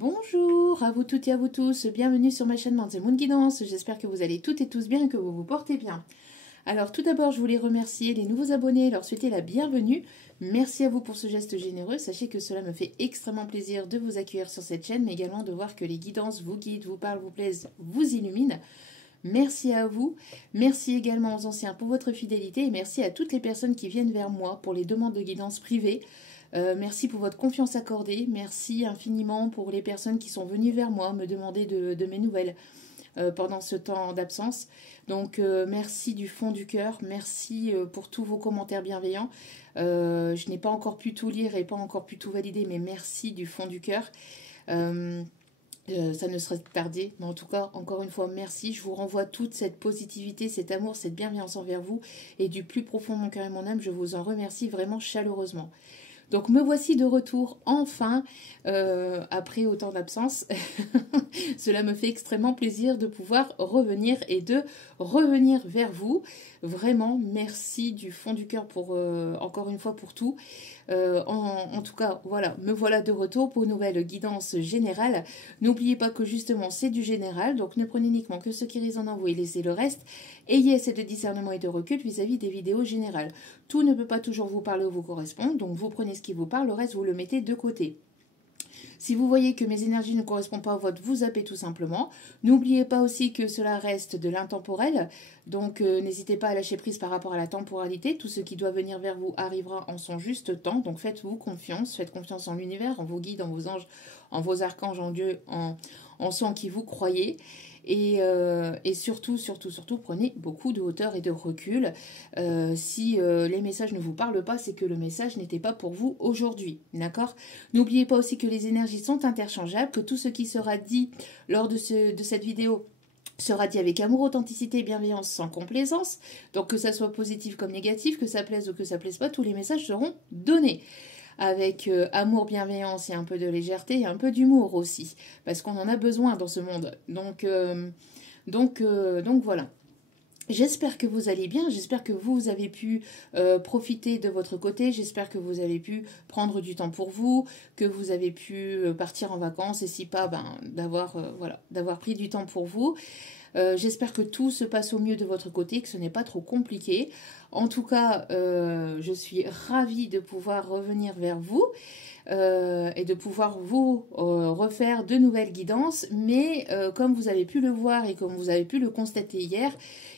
Bonjour à vous toutes et à vous tous, bienvenue sur ma chaîne Manz Moon Guidance, j'espère que vous allez toutes et tous bien et que vous vous portez bien. Alors tout d'abord je voulais remercier les nouveaux abonnés et leur souhaiter la bienvenue. Merci à vous pour ce geste généreux, sachez que cela me fait extrêmement plaisir de vous accueillir sur cette chaîne, mais également de voir que les guidances vous guident, vous parlent, vous plaisent, vous illuminent. Merci à vous, merci également aux anciens pour votre fidélité et merci à toutes les personnes qui viennent vers moi pour les demandes de guidance privée. Merci pour votre confiance accordée, merci infiniment pour les personnes qui sont venues vers moi me demander de mes nouvelles pendant ce temps d'absence. Donc merci du fond du cœur, merci pour tous vos commentaires bienveillants. Je n'ai pas encore pu tout lire et pas encore pu tout valider, mais merci du fond du cœur. Ça ne serait tardé, mais en tout cas, encore une fois, merci. Je vous renvoie toute cette positivité, cet amour, cette bienveillance envers vous. Et du plus profond de mon cœur et mon âme, je vous en remercie vraiment chaleureusement. Donc me voici de retour enfin, après autant d'absence. Cela me fait extrêmement plaisir de pouvoir revenir et de revenir vers vous. Vraiment, merci du fond du cœur pour encore une fois pour tout. En tout cas, voilà, me voilà de retour pour une nouvelle guidance générale. N'oubliez pas que justement c'est du général, donc ne prenez uniquement que ce qui résonne en vous et laissez le reste. Ayez assez de discernement et de recul vis-à-vis des vidéos générales. Tout ne peut pas toujours vous parler ou vous correspondre, donc vous prenez ce qui vous parle, le reste vous le mettez de côté. Si vous voyez que mes énergies ne correspondent pas au vôtre, vous zappez tout simplement. N'oubliez pas aussi que cela reste de l'intemporel, donc n'hésitez pas à lâcher prise par rapport à la temporalité. Tout ce qui doit venir vers vous arrivera en son juste temps, donc faites-vous confiance, faites confiance en l'univers, en vos guides, en vos anges, en vos archanges, en Dieu, en ceux en qui vous croyez. Et surtout, prenez beaucoup de hauteur et de recul. Si les messages ne vous parlent pas, c'est que le message n'était pas pour vous aujourd'hui. D'accord ? N'oubliez pas aussi que les énergies sont interchangeables, que tout ce qui sera dit lors de cette vidéo sera dit avec amour, authenticité et bienveillance sans complaisance. Donc que ça soit positif comme négatif, que ça plaise ou que ça plaise pas, tous les messages seront donnés avec amour, bienveillance et un peu de légèreté et un peu d'humour aussi, parce qu'on en a besoin dans ce monde. Donc voilà. J'espère que vous allez bien, j'espère que vous avez pu profiter de votre côté, j'espère que vous avez pu prendre du temps pour vous, que vous avez pu partir en vacances et si pas, d'avoir pris du temps pour vous. J'espère que tout se passe au mieux de votre côté, que ce n'est pas trop compliqué. En tout cas, je suis ravie de pouvoir revenir vers vous et de pouvoir vous refaire de nouvelles guidances. Mais comme vous avez pu le voir et comme vous avez pu le constater hier,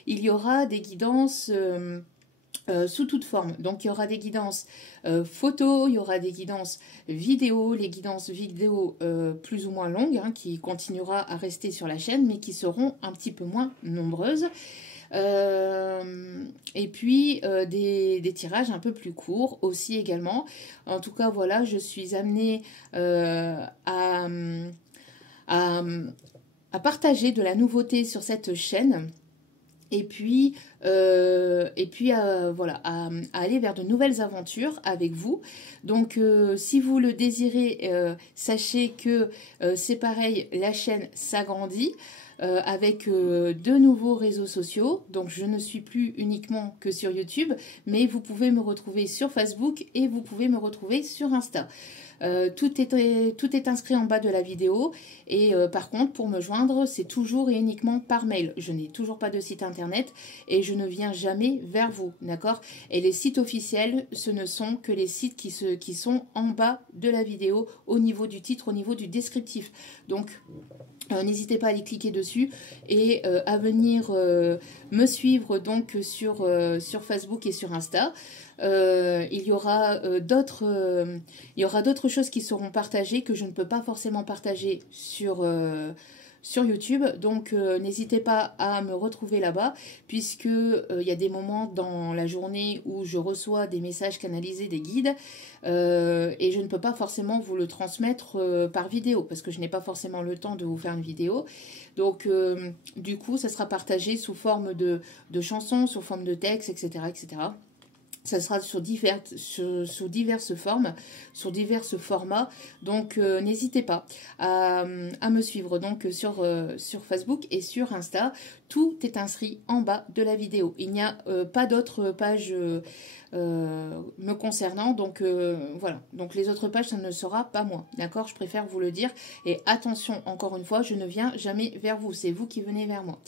il y aura des guidances sous toute forme. Donc il y aura des guidances photos, il y aura des guidances vidéo, les guidances vidéo plus ou moins longues, hein, qui continuera à rester sur la chaîne, mais qui seront un petit peu moins nombreuses. Et puis des tirages un peu plus courts aussi également. En tout cas, voilà, je suis amenée à partager de la nouveauté sur cette chaîne. Et puis voilà, à aller vers de nouvelles aventures avec vous. Donc, si vous le désirez, sachez que c'est pareil, la chaîne s'agrandit avec de nouveaux réseaux sociaux. Donc, je ne suis plus uniquement que sur YouTube, mais vous pouvez me retrouver sur Facebook et vous pouvez me retrouver sur Insta. Tout est inscrit en bas de la vidéo et par contre pour me joindre c'est toujours et uniquement par mail. Je n'ai toujours pas de site internet et je ne viens jamais vers vous, d'accord? Et les sites officiels ce ne sont que les sites qui sont en bas de la vidéo au niveau du titre, au niveau du descriptif. Donc n'hésitez pas à aller cliquer dessus et à venir me suivre donc sur Facebook et sur Insta. Il y aura d'autres choses qui seront partagées que je ne peux pas forcément partager sur YouTube. Donc n'hésitez pas à me retrouver là-bas puisque il y a des moments dans la journée où je reçois des messages canalisés des guides et je ne peux pas forcément vous le transmettre par vidéo parce que je n'ai pas forcément le temps de vous faire une vidéo. Donc du coup ça sera partagé sous forme de chansons, sous forme de textes, etc. etc. Ça sera sur diverses formes, sur divers formats. Donc, n'hésitez pas à me suivre donc sur Facebook et sur Insta. Tout est inscrit en bas de la vidéo. Il n'y a pas d'autres pages me concernant. Donc, voilà. Donc, les autres pages, ça ne sera pas moi. D'accord? Je préfère vous le dire. Et attention, encore une fois, je ne viens jamais vers vous. C'est vous qui venez vers moi.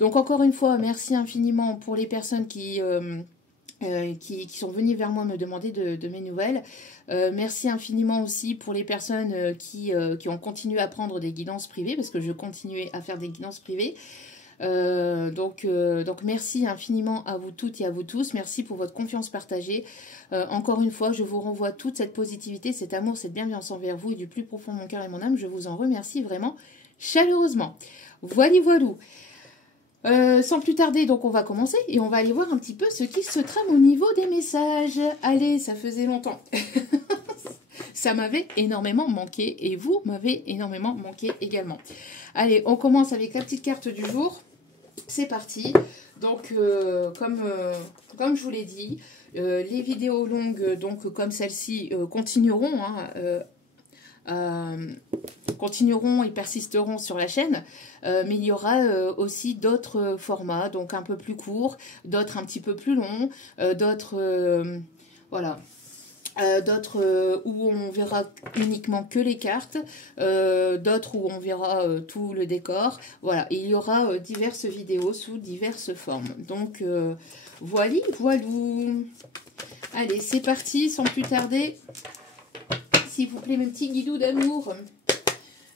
Donc, encore une fois, merci infiniment pour les personnes qui sont venus vers moi me demander de mes nouvelles. Merci infiniment aussi pour les personnes qui ont continué à prendre des guidances privées, parce que je continuais à faire des guidances privées. Donc merci infiniment à vous toutes et à vous tous. Merci pour votre confiance partagée. Encore une fois, je vous renvoie toute cette positivité, cet amour, cette bienveillance envers vous et du plus profond de mon cœur et mon âme. Je vous en remercie vraiment chaleureusement. Voilà, voilà. Sans plus tarder, donc on va commencer et on va aller voir un petit peu ce qui se trame au niveau des messages. Allez, ça faisait longtemps. Ça m'avait énormément manqué et vous m'avez énormément manqué également. Allez, on commence avec la petite carte du jour. C'est parti. Donc, comme je vous l'ai dit, les vidéos longues, donc comme celle-ci, continueront. Continueront et persisteront sur la chaîne, mais il y aura aussi d'autres formats, donc un peu plus courts, d'autres un petit peu plus longs, d'autres voilà, d'autres où on verra uniquement que les cartes, d'autres où on verra tout le décor. Voilà, il y aura diverses vidéos sous diverses formes. Donc voilà, voilou. Allez, c'est parti, sans plus tarder. S'il vous plaît, mes petits guidous d'amour.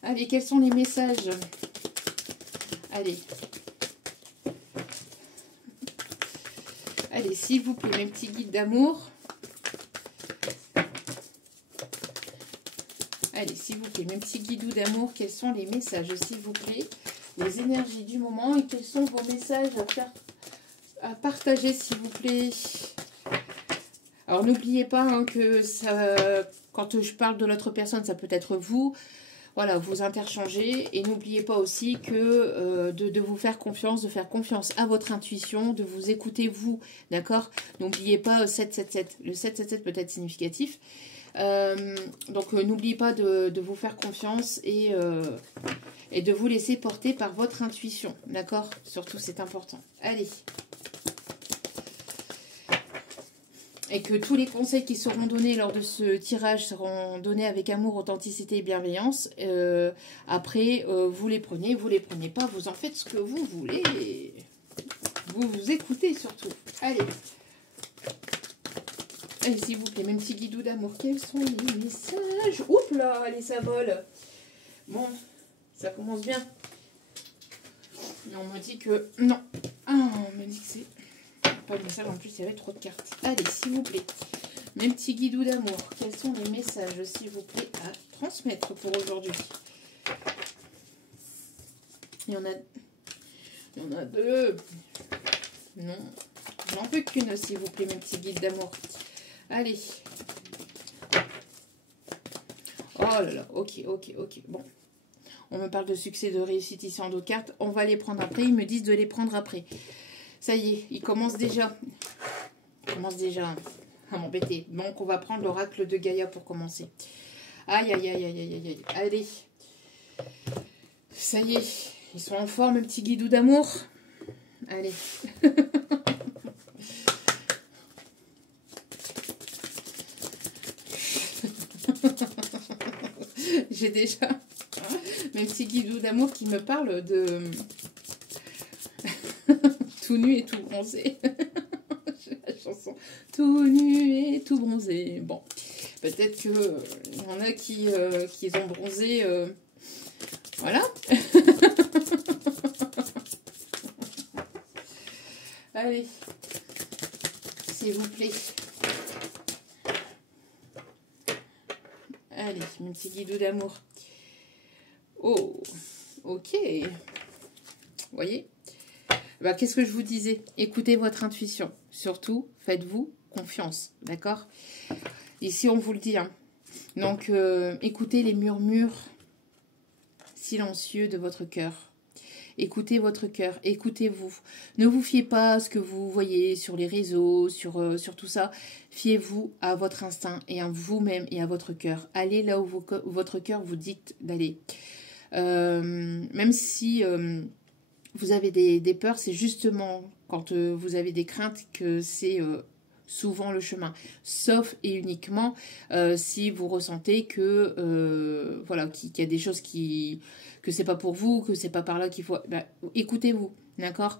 Allez, quels sont les messages? Allez. Allez, s'il vous plaît, mes petits guides d'amour. Allez, s'il vous plaît, mes petits guidous d'amour, quels sont les messages, s'il vous plaît? Les énergies du moment et quels sont vos messages à partager, s'il vous plaît? Alors, n'oubliez pas hein, que ça... Quand je parle de l'autre personne, ça peut être vous. Voilà, vous interchangez. Et n'oubliez pas aussi que de vous faire confiance, de faire confiance à votre intuition, de vous écouter vous. D'accord? N'oubliez pas 777. Le 777 peut être significatif. Donc, n'oubliez pas de vous faire confiance et de vous laisser porter par votre intuition. D'accord? Surtout, c'est important. Allez. Et que tous les conseils qui seront donnés lors de ce tirage seront donnés avec amour, authenticité et bienveillance. Après, vous les prenez pas, vous en faites ce que vous voulez. Vous écoutez surtout. Allez. Allez, s'il vous plaît, même petit guidou d'amour, quels sont les messages? Oups là, allez, ça vole. Bon, ça commence bien. Et on me dit que... Non. Ah, on me dit que c'est... Pas de message, en plus il y avait trop de cartes. Allez, s'il vous plaît, mes petits guidous d'amour, quels sont les messages, s'il vous plaît, à transmettre pour aujourd'hui? Il y en a deux. Non, j'en veux qu'une, s'il vous plaît, mes petits guides d'amour. Allez. Oh là là, ok. Bon, on me parle de succès, de réussite ici en d'autres cartes. On va les prendre après, ils me disent de les prendre après. Ça y est, il commence déjà à m'embêter. Donc, on va prendre l'oracle de Gaïa pour commencer. Aïe. Allez. Ça y est, ils sont en forme, mes petits guidous d'amour. Allez. J'ai déjà mes petits guidous d'amour qui me parlent de... tout nu et tout bronzé. La chanson. Tout nu et tout bronzé. Bon, peut-être qu'il y en a qui ont bronzé. Voilà. Allez. S'il vous plaît. Allez, mon petit guidou d'amour. Oh, ok. Vous voyez? Bah, qu'est-ce que je vous disais? Écoutez votre intuition. Surtout, faites-vous confiance. D'accord? Ici, on vous le dit. Hein. Donc, écoutez les murmures silencieux de votre cœur. Écoutez votre cœur, écoutez-vous. Ne vous fiez pas à ce que vous voyez sur les réseaux, sur tout ça. Fiez-vous à votre instinct et à vous-même et à votre cœur. Allez là où votre cœur vous dicte d'aller. Même si vous avez des peurs, c'est justement quand vous avez des craintes que c'est souvent le chemin. Sauf et uniquement si vous ressentez que voilà, qu'il y a des choses que c'est pas pour vous, que c'est pas par là qu'il faut. Bah, écoutez-vous. D'accord.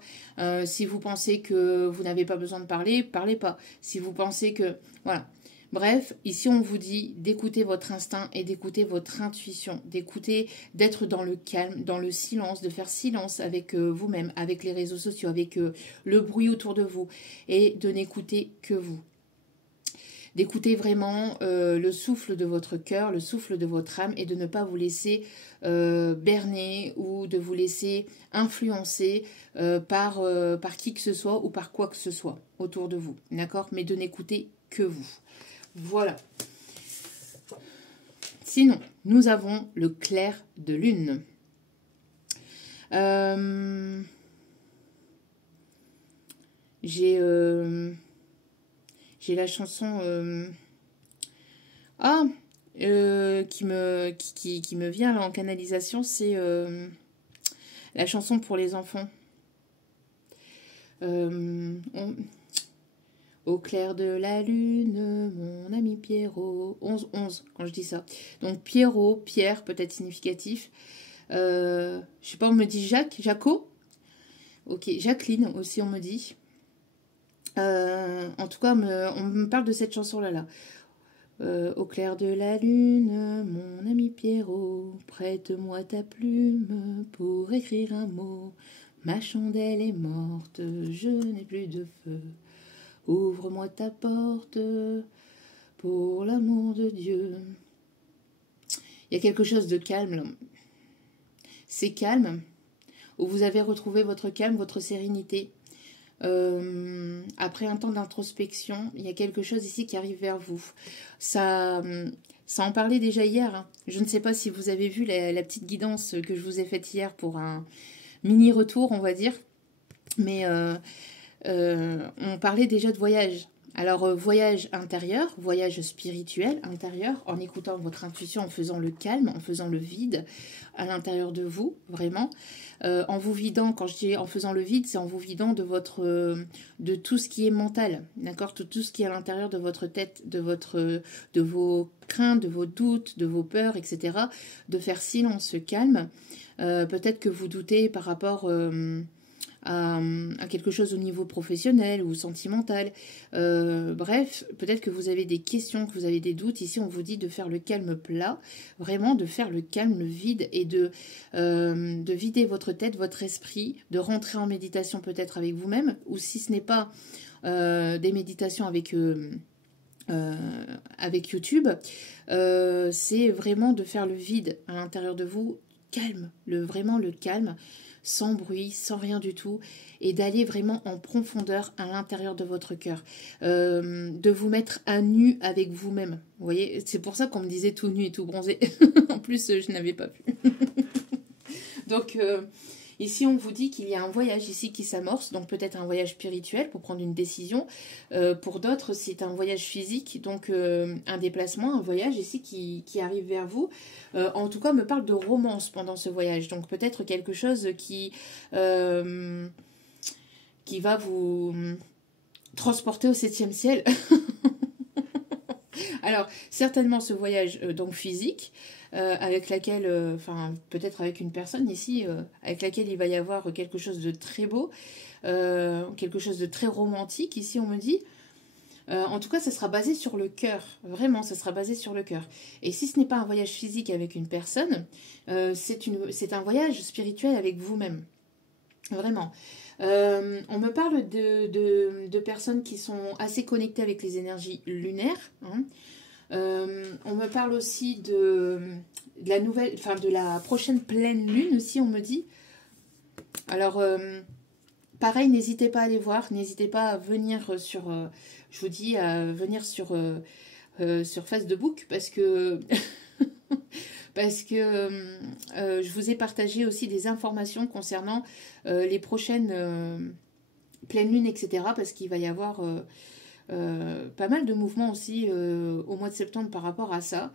Si vous pensez que vous n'avez pas besoin de parler, parlez pas. Si vous pensez que... Voilà. Bref, ici on vous dit d'écouter votre instinct et d'écouter votre intuition, d'écouter, d'être dans le calme, dans le silence, de faire silence avec vous-même, avec les réseaux sociaux, avec le bruit autour de vous et de n'écouter que vous. D'écouter vraiment le souffle de votre cœur, le souffle de votre âme et de ne pas vous laisser berner ou de vous laisser influencer par qui que ce soit ou par quoi que ce soit autour de vous, d'accord? Mais de n'écouter que vous. Voilà. Sinon, nous avons le clair de lune. J'ai la chanson qui me vient là en canalisation, c'est la chanson pour les enfants. Au clair de la lune, mon ami Pierrot. 11 quand je dis ça. Donc Pierrot, Pierre, peut-être significatif. Je sais pas, on me dit Jaco. Ok, Jacqueline aussi, on me dit. En tout cas, on me parle de cette chanson-là. Au clair de la lune, mon ami Pierrot, prête-moi ta plume pour écrire un mot. Ma chandelle est morte, je n'ai plus de feu. Ouvre-moi ta porte pour l'amour de Dieu. Il y a quelque chose de calme là. C'est calme, où vous avez retrouvé votre calme, votre sérénité. Après un temps d'introspection, il y a quelque chose ici qui arrive vers vous. Ça en parlait déjà hier. Hein. Je ne sais pas si vous avez vu la petite guidance que je vous ai faite hier pour un mini retour, on va dire. Mais on parlait déjà de voyage. Alors, voyage intérieur, voyage spirituel intérieur, en écoutant votre intuition, en faisant le calme, en faisant le vide à l'intérieur de vous, vraiment. En vous vidant, quand je dis en faisant le vide, c'est en vous vidant de tout ce qui est mental, d'accord, tout ce qui est à l'intérieur de votre tête, de vos craintes, de vos doutes, de vos peurs, etc. De faire silence, calme. Peut-être que vous doutez par rapport à quelque chose au niveau professionnel ou sentimental. Bref, peut-être que vous avez des questions, que vous avez des doutes. Ici, on vous dit de faire le calme plat, vraiment de faire le calme, le vide et de vider votre tête, votre esprit, de rentrer en méditation peut-être avec vous-même, ou si ce n'est pas des méditations avec YouTube, c'est vraiment de faire le vide à l'intérieur de vous, calme, vraiment le calme, sans bruit, sans rien du tout, et d'aller vraiment en profondeur à l'intérieur de votre cœur, de vous mettre à nu avec vous-même. Vous voyez, c'est pour ça qu'on me disait tout nu et tout bronzé. En plus, je n'avais pas pu. Donc, ici, on vous dit qu'il y a un voyage ici qui s'amorce, donc peut-être un voyage spirituel pour prendre une décision. Pour d'autres, c'est un voyage physique, donc un déplacement, un voyage ici qui arrive vers vous. En tout cas, on me parle de romance pendant ce voyage, donc peut-être quelque chose qui va vous transporter au 7e ciel. Alors, certainement ce voyage donc physique, avec laquelle, peut-être avec une personne ici, avec laquelle il va y avoir quelque chose de très beau, quelque chose de très romantique, ici on me dit. En tout cas, ça sera basé sur le cœur. Vraiment, ça sera basé sur le cœur. Et si ce n'est pas un voyage physique avec une personne, c'est un voyage spirituel avec vous-même. Vraiment. On me parle de personnes qui sont assez connectées avec les énergies lunaires. Hein. On me parle aussi de la prochaine pleine lune aussi, on me dit. Alors, pareil, n'hésitez pas à aller voir, n'hésitez pas à venir je vous dis, à venir sur Facebook, parce que parce que je vous ai partagé aussi des informations concernant les prochaines pleines lunes, etc. Parce qu'il va y avoir pas mal de mouvements aussi au mois de septembre par rapport à ça.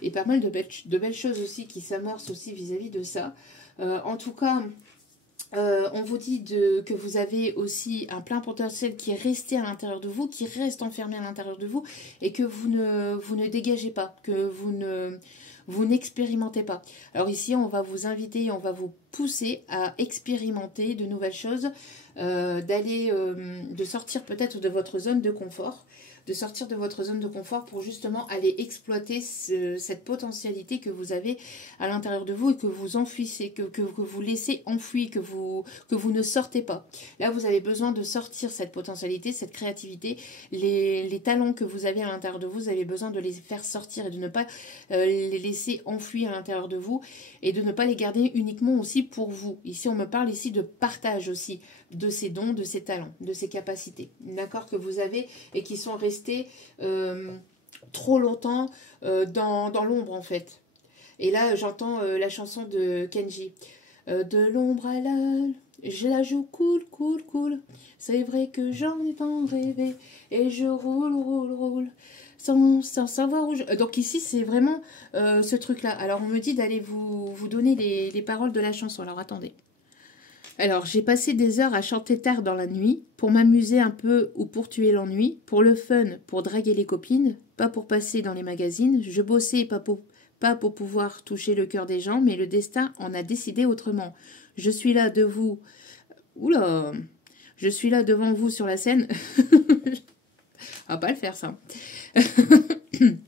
Et pas mal de belles choses aussi qui s'amorcent aussi vis-à-vis de ça. En tout cas, on vous dit que vous avez aussi un plein potentiel qui est resté à l'intérieur de vous, qui reste enfermé à l'intérieur de vous, et que vous ne dégagez pas, que vous n'expérimentez pas. Alors ici, on va vous inviter, on va vous pousser à expérimenter de nouvelles choses, de sortir peut-être de votre zone de confort, pour justement aller exploiter cette potentialité que vous avez à l'intérieur de vous et que vous enfouissez, que vous laissez enfoui, que vous ne sortez pas. Là, vous avez besoin de sortir cette potentialité, cette créativité, les talents que vous avez à l'intérieur de vous, vous avez besoin de les faire sortir et de ne pas les laisser enfouis à l'intérieur de vous et de ne pas les garder uniquement aussi pour vous. Ici, on me parle ici de partage aussi de ces dons, de ces talents, de ces capacités, d'accord, que vous avez et qui sont restés trop longtemps dans l'ombre en fait. Et là, j'entends la chanson de Kenji. De l'ombre à l'âle, je la joue cool, cool, cool. C'est vrai que j'en ai tant rêvé et je roule, roule, roule. Sans savoir où je... Donc ici, c'est vraiment ce truc-là. Alors, on me dit d'aller vous donner les paroles de la chanson. Alors, attendez. Alors, j'ai passé des heures à chanter tard dans la nuit, pour m'amuser un peu ou pour tuer l'ennui, pour le fun, pour draguer les copines, pas pour passer dans les magazines. Je bossais pas pour pouvoir toucher le cœur des gens, mais le destin en a décidé autrement. Je suis là de vous... Oula! Je suis là devant vous sur la scène. On va pas le faire, ça. Il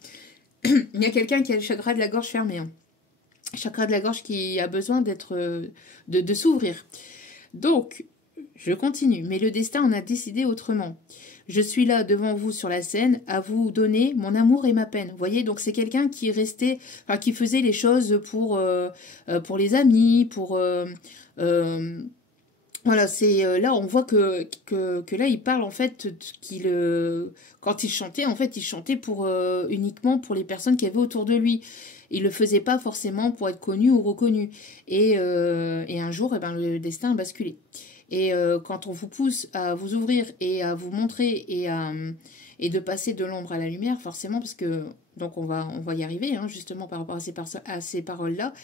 y a quelqu'un qui a le chakra de la gorge fermé. Hein. Chakra de la gorge qui a besoin d'être... de s'ouvrir. Donc, je continue. Mais le destin en a décidé autrement. Je suis là devant vous sur la scène, à vous donner mon amour et ma peine. Vous voyez, donc c'est quelqu'un qui restait, enfin, qui faisait les choses pour les amis, voilà, c'est là on voit que là il parle en fait quand il chantait en fait il chantait pour uniquement pour les personnes qui avaient autour de lui. Il le faisait pas forcément pour être connu ou reconnu. Et un jour, eh ben, le destin a basculé. Et quand on vous pousse à vous ouvrir et à vous montrer et de passer de l'ombre à la lumière, forcément, parce que donc on va y arriver, hein, justement par rapport à ces paroles-là.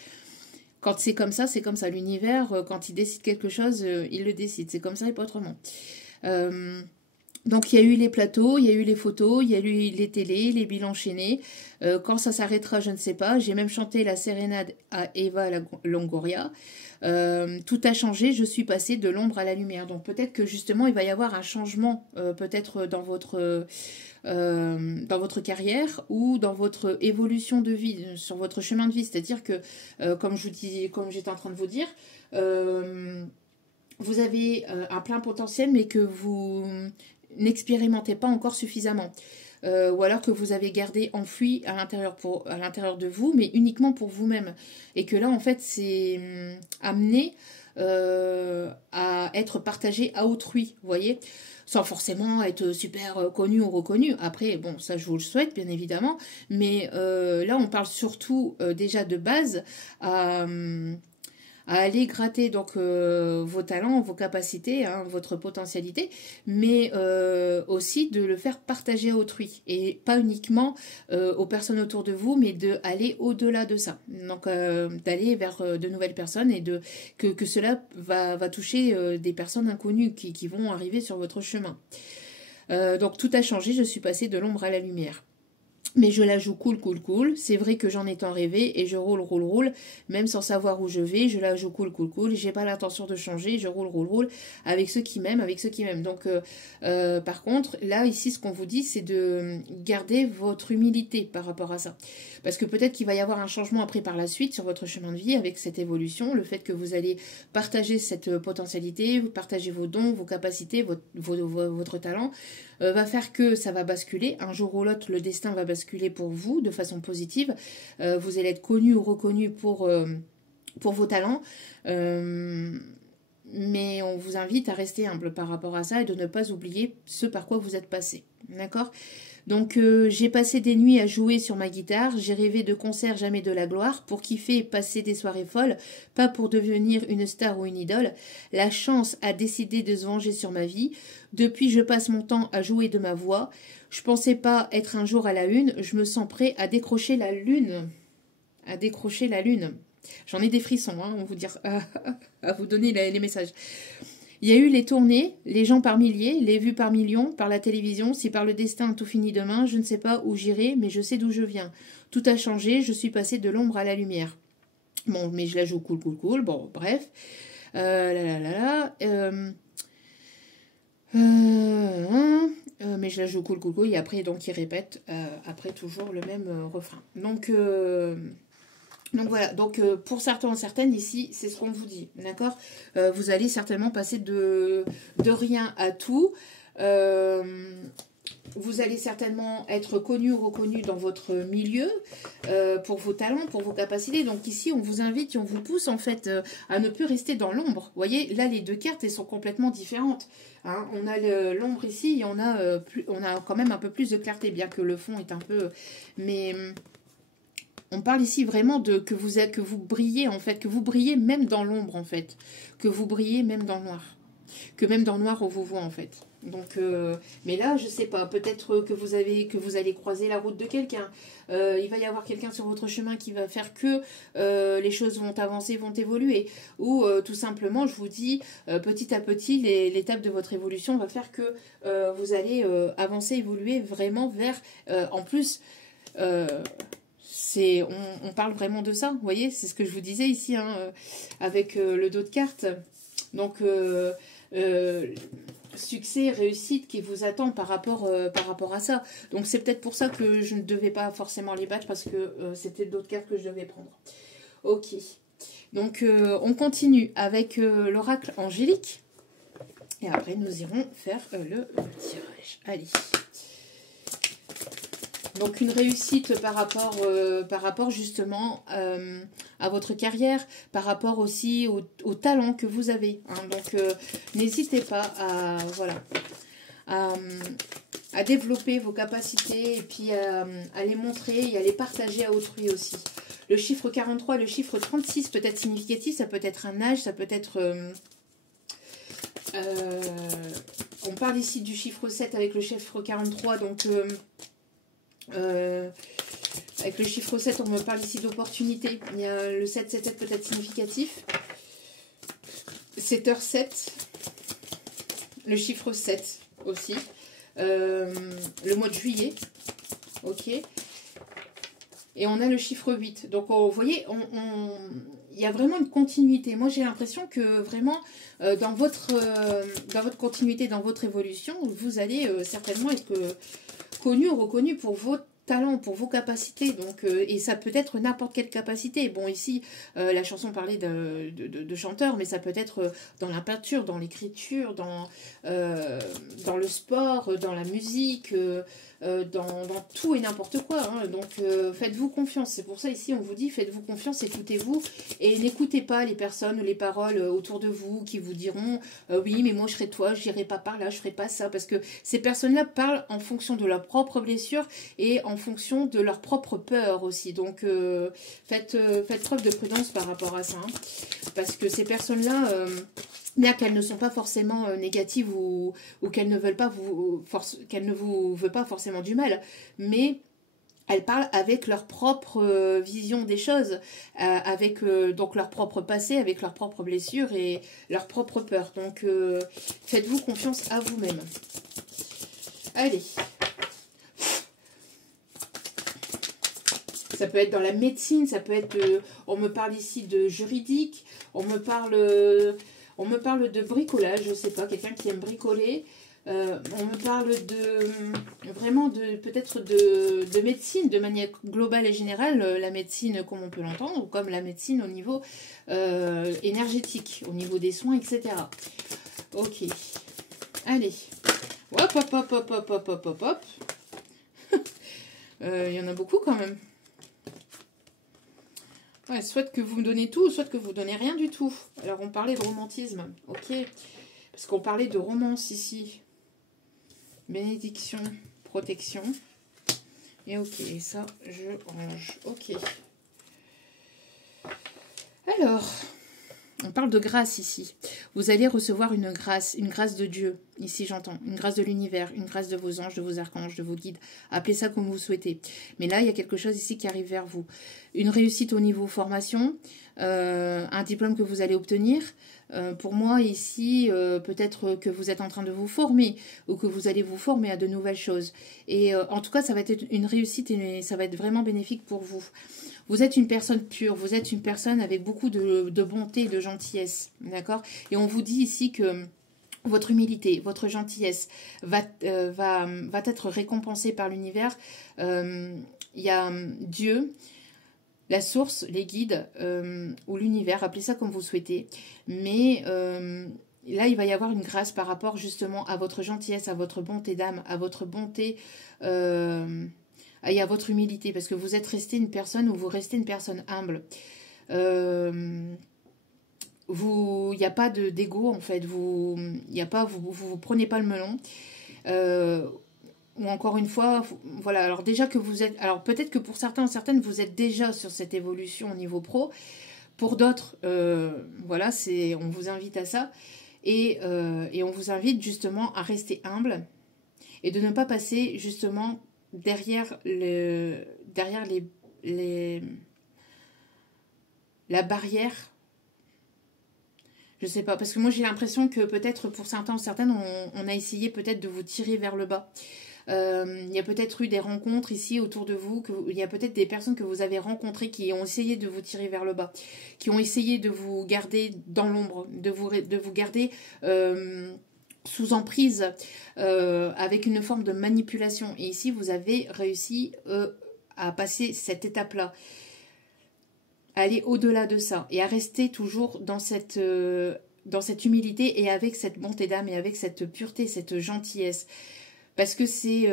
Quand c'est comme ça, c'est comme ça. L'univers, quand il décide quelque chose, il le décide. C'est comme ça et pas autrement. Donc il y a eu les plateaux, il y a eu les photos, il y a eu les télés, les bilans enchaînés. Quand ça s'arrêtera, je ne sais pas. J'ai même chanté la sérénade à Eva Longoria. Tout a changé, je suis passée de l'ombre à la lumière. Donc peut-être que justement il va y avoir un changement peut-être dans votre carrière ou dans votre évolution de vie, sur votre chemin de vie. C'est-à-dire que, comme j'étais en train de vous dire, vous avez un plein potentiel mais que vous n'expérimentez pas encore suffisamment. Ou alors que vous avez gardé enfoui à l'intérieur de vous, mais uniquement pour vous-même. Et que là, en fait, c'est amené à être partagé à autrui, vous voyez, sans forcément être super connu ou reconnu. Après, bon, ça, je vous le souhaite, bien évidemment. Mais là, on parle surtout déjà de base à aller gratter donc vos talents, vos capacités, hein, votre potentialité, mais aussi de le faire partager à autrui et pas uniquement aux personnes autour de vous, mais d'aller au-delà de ça. Donc d'aller vers de nouvelles personnes et que cela va toucher des personnes inconnues qui vont arriver sur votre chemin. Donc tout a changé, je suis passée de l'ombre à la lumière. Mais je la joue cool, cool, cool. C'est vrai que j'en ai tant rêvé et je roule, roule, roule. Même sans savoir où je vais, je la joue cool, cool, cool. J'ai pas l'intention de changer, je roule, roule, roule avec ceux qui m'aiment, avec ceux qui m'aiment. Donc, par contre, là, ici, ce qu'on vous dit, c'est de garder votre humilité par rapport à ça. Parce que peut-être qu'il va y avoir un changement après par la suite sur votre chemin de vie avec cette évolution. Le fait que vous allez partager cette potentialité, partager vos dons, vos capacités, votre talent, va faire que ça va basculer. Un jour ou l'autre, le destin va basculer pour vous de façon positive. Vous allez être connu ou reconnu pour vos talents. Mais on vous invite à rester humble par rapport à ça et de ne pas oublier ce par quoi vous êtes passé. D'accord ? Donc j'ai passé des nuits à jouer sur ma guitare, j'ai rêvé de concerts, jamais de la gloire, pour kiffer et passer des soirées folles, pas pour devenir une star ou une idole. La chance a décidé de se venger sur ma vie. Depuis, je passe mon temps à jouer de ma voix. Je pensais pas être un jour à la une, je me sens prêt à décrocher la lune. À décrocher la lune. J'en ai des frissons, hein, on vous dire, à vous donner les messages. Il y a eu les tournées, les gens par milliers, les vues par millions, par la télévision. Si par le destin tout finit demain, je ne sais pas où j'irai, mais je sais d'où je viens. Tout a changé, je suis passée de l'ombre à la lumière. Bon, mais je la joue cool, cool, cool. Bon, bref. Mais je la joue cool, cool, cool. Et après, donc, il répète après toujours le même refrain. Donc voilà, donc pour certains et certaines, ici, c'est ce qu'on vous dit, d'accord. Vous allez certainement passer de rien à tout. Vous allez certainement être connu ou reconnu dans votre milieu pour vos talents, pour vos capacités. Donc ici, on vous invite et on vous pousse en fait à ne plus rester dans l'ombre. Vous voyez, là, les deux cartes, elles sont complètement différentes. Hein, on a l'ombre ici et on a quand même un peu plus de clarté, bien que le fond est un peu... Mais... on parle ici vraiment de que vous brillez en fait, que vous brillez même dans l'ombre en fait, que vous brillez même dans le noir, que même dans le noir on vous voit en fait. Donc, mais là je sais pas, peut-être que vous allez croiser la route de quelqu'un. Il va y avoir quelqu'un sur votre chemin qui va faire que les choses vont avancer, vont évoluer, ou tout simplement je vous dis petit à petit l'étape de votre évolution va faire que vous allez avancer, évoluer vraiment vers en plus. On parle vraiment de ça, vous voyez, c'est ce que je vous disais ici, hein, avec le dos de cartes. Donc, succès, réussite qui vous attend par rapport à ça. Donc, c'est peut-être pour ça que je ne devais pas forcément les battre, parce que c'était d'autres cartes que je devais prendre. Ok. Donc, on continue avec l'oracle angélique. Et après, nous irons faire le tirage. Allez. Donc une réussite par rapport justement à votre carrière, par rapport aussi au talent que vous avez. Hein. Donc n'hésitez pas à développer vos capacités et puis à les montrer et à les partager à autrui aussi. Le chiffre 43, le chiffre 36 peut être significatif, ça peut être un âge, ça peut être... on parle ici du chiffre 7 avec le chiffre 43, donc... avec le chiffre 7, on me parle ici d'opportunité. Il y a le 7 peut être significatif. 7h7. Le chiffre 7 aussi. Le mois de juillet. Ok. Et on a le chiffre 8. Donc, vous voyez, il y a vraiment une continuité. Moi, j'ai l'impression que vraiment, dans votre continuité, dans votre évolution, vous allez certainement être... connu ou reconnu pour vos talents, pour vos capacités. Donc, et ça peut être n'importe quelle capacité. Bon, ici, la chanson parlait de chanteur, mais ça peut être dans la peinture, dans l'écriture, dans le sport, dans la musique, dans tout et n'importe quoi. Hein. Donc, faites-vous confiance. C'est pour ça, ici, on vous dit, faites-vous confiance, écoutez-vous, et n'écoutez pas les personnes ou les paroles autour de vous qui vous diront oui, mais moi, je serai toi, je n'irai pas par là, je ferai pas ça. Parce que ces personnes-là parlent en fonction de leurs propres blessures et en fonction de leur propre peur aussi. Donc, faites preuve de prudence par rapport à ça. Hein. Parce que ces personnes-là... bien qu'elles ne sont pas forcément négatives ou qu'elles ne vous veulent pas forcément du mal, mais elles parlent avec leur propre vision des choses, avec donc leur propre passé, avec leurs propres blessures et leurs propres peurs. Donc faites-vous confiance à vous-même. Allez. Ça peut être dans la médecine, ça peut être... on me parle ici de juridique, on me parle de bricolage, je sais pas, quelqu'un qui aime bricoler. On me parle vraiment peut-être de médecine de manière globale et générale, la médecine comme on peut l'entendre, ou comme la médecine au niveau énergétique, au niveau des soins, etc. Ok. Allez. Hop, hop, hop, hop, hop, hop, hop, hop, hop. Il y en a beaucoup quand même. Ouais, soit que vous me donnez tout, soit que vous ne donnez rien du tout. Alors, on parlait de romantisme, ok. Parce qu'on parlait de romance ici. Bénédiction, protection. Et ok, et ça, je range. Ok. Alors, on parle de grâce ici. Vous allez recevoir une grâce de Dieu. Ici, j'entends. Une grâce de l'univers, une grâce de vos anges, de vos archanges, de vos guides. Appelez ça comme vous souhaitez. Mais là, il y a quelque chose ici qui arrive vers vous. Une réussite au niveau formation, un diplôme que vous allez obtenir. Pour moi, ici, peut-être que vous êtes en train de vous former ou que vous allez vous former à de nouvelles choses. Et en tout cas, ça va être une réussite et ça va être vraiment bénéfique pour vous. Vous êtes une personne pure, vous êtes une personne avec beaucoup de bonté et de gentillesse, d'accord? Et on vous dit ici que votre humilité, votre gentillesse va être récompensée par l'univers. Il y a Dieu, la source, les guides ou l'univers, appelez ça comme vous souhaitez. Mais là, il va y avoir une grâce par rapport justement à votre gentillesse, à votre bonté d'âme, à votre bonté et à votre humilité, parce que vous êtes resté une personne ou vous restez une personne humble. Il n'y a pas d'ego en fait, vous prenez pas le melon. Ou encore une fois, voilà, alors déjà que vous êtes, alors peut-être que pour certains ou certaines, vous êtes déjà sur cette évolution au niveau pro. Pour d'autres, voilà, on vous invite à ça. Et on vous invite justement à rester humble et de ne pas passer justement derrière la barrière. Je sais pas, parce que moi j'ai l'impression que peut-être pour certains ou certaines, on a essayé peut-être de vous tirer vers le bas. Il y a peut-être eu des rencontres ici autour de vous, il y a peut-être des personnes que vous avez rencontrées qui ont essayé de vous tirer vers le bas, qui ont essayé de vous garder dans l'ombre, de vous garder sous emprise, avec une forme de manipulation. Et ici, vous avez réussi à passer cette étape-là, à aller au-delà de ça et à rester toujours dans cette humilité et avec cette bonté d'âme et avec cette pureté, cette gentillesse. Parce que c'est